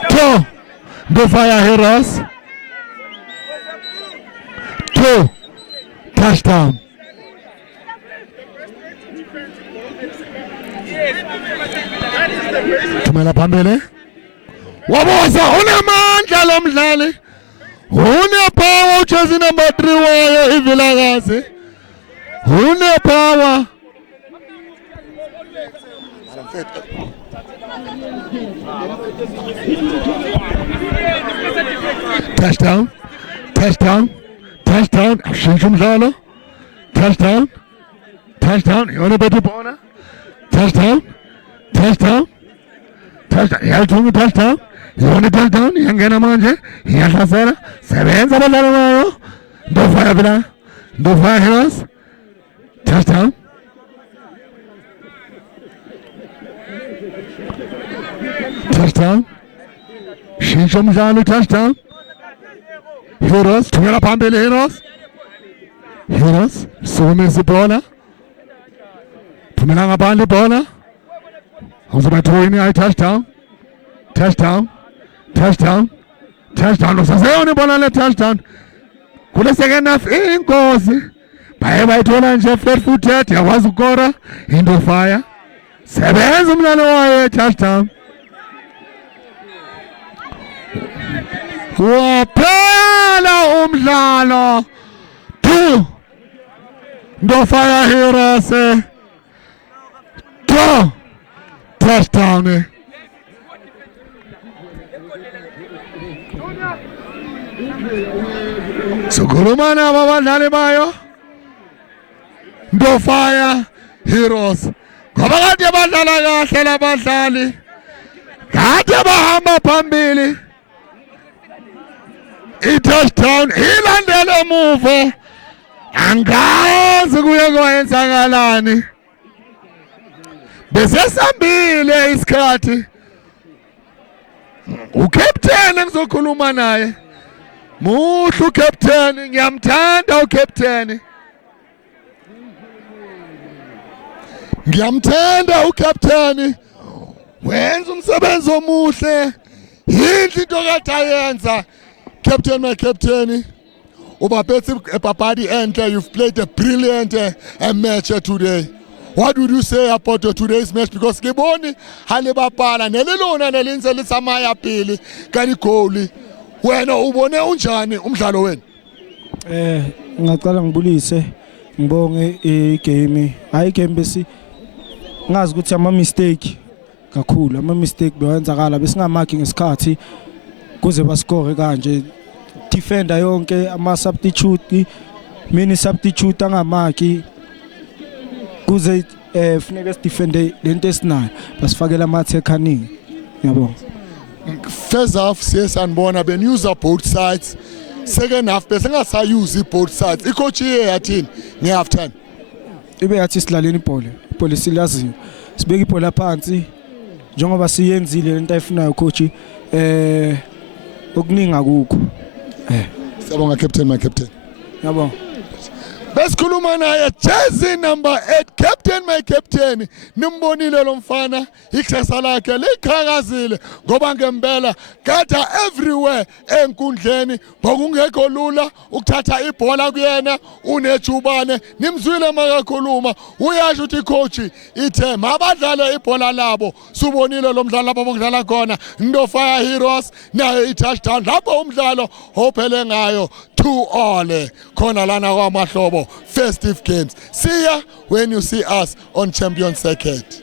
Two Ndofire Heroes. Two touchdown. Thumela phambili. Waboza unamandla lo mdlali. Unepower ujersey number 3 wayo iVilakazi. Unepower. Touchdown. Touchdown. Touchdown. Ashintsha umdlalo. Touchdown. Touchdown. Yona bethi bona. Touchdown. Touchdown. Touchdown. Iyayithunga touchdown. Yona touchdown. Iyangena manje. Iyahlasela. Sebenza abadlali bayo. Ndofire phela. Ndofire Heroes. Touchdown. Touchdown. Shintsha umdlalo. Touchdown. Heroes. Thumela phambili Heroes. Heroes. Sukumisa ibhola. Thumela ngaphandle ibhola. Uzobathoyini ayi touchdown. Touchdown. Touchdown. Touchdown. Usaseyona ibhola le touchdown. Kule second half inkosi. Baye bayithola nje flat footed yakwazi ukora Ndofire. Sebenza umdlalo wayo touchdown. Waphela umdlalo. Two Ndofire Heroes. Two touchdown. Sukhulumana abadlali bayo Ndofire Heroes. Ngoba kade badlala kahle labadlali. Kade bahamba phambili. I-touchdown ilandele emuva. Angazi kuye kwenzakalani. Besesambile isikhathi. Ucaptain engizokhuluma naye. muhle ucaptain, ngiyamthanda ucaptain. Ngiyamthanda ucaptain. Wenza umsebenzi omuhle. Yinhle into kade ayenza. Captain, my captain. Ubaphethe ebhabhadi enhle, you've played a brilliant match today. What would you say about today's match? Because ngiboni hale bapala nelelona nelinze lisamaya phili kani goal. Wena ubone unjani umdlalo wenu? Ngicela ngibulise ngibonge igame. Hayi game bese ngazi ukuthi ama mistake kakhulu, ama mistake bewenzakala besingamaki ngesikhathi kuze bascore kanje. Defender yonke ama substitute mini substitute angamaki kuze funeka sidefende lento esinayo basifakela amatheka aningi yabo. First half siyesanibona benuser both sides. Second half bese ngasayuzi both sides. Icoach yathini nge half time? Ibe yathi silaleni ibhola silaziyo. Sibeka ibhola phansi njengoba siyenzile lento ayifunayo coach okuningi akukho. Siyabonga captain, my captain. Yabo. Besikhuluma naye jersey number 8, captain, my captain. Nimbonile lo mfana ikhasa lakhe liqhakazile ngoba ngempela gada everywhere enkundleni bokungekho lula ukuthatha ibhola kuyena unejubane. Nimzwile makakhuluma uyasho ukuthi coach ithe mabadlale ibhola labo. Subonile lo mdlalo lapho bokudlala khona Ndo Fire Heroes nayo i-touchdown lapho umdlalo ophele ngayo 2-all khona lana kwamahlobo festive games. See ya when you see us on Champions Circuit.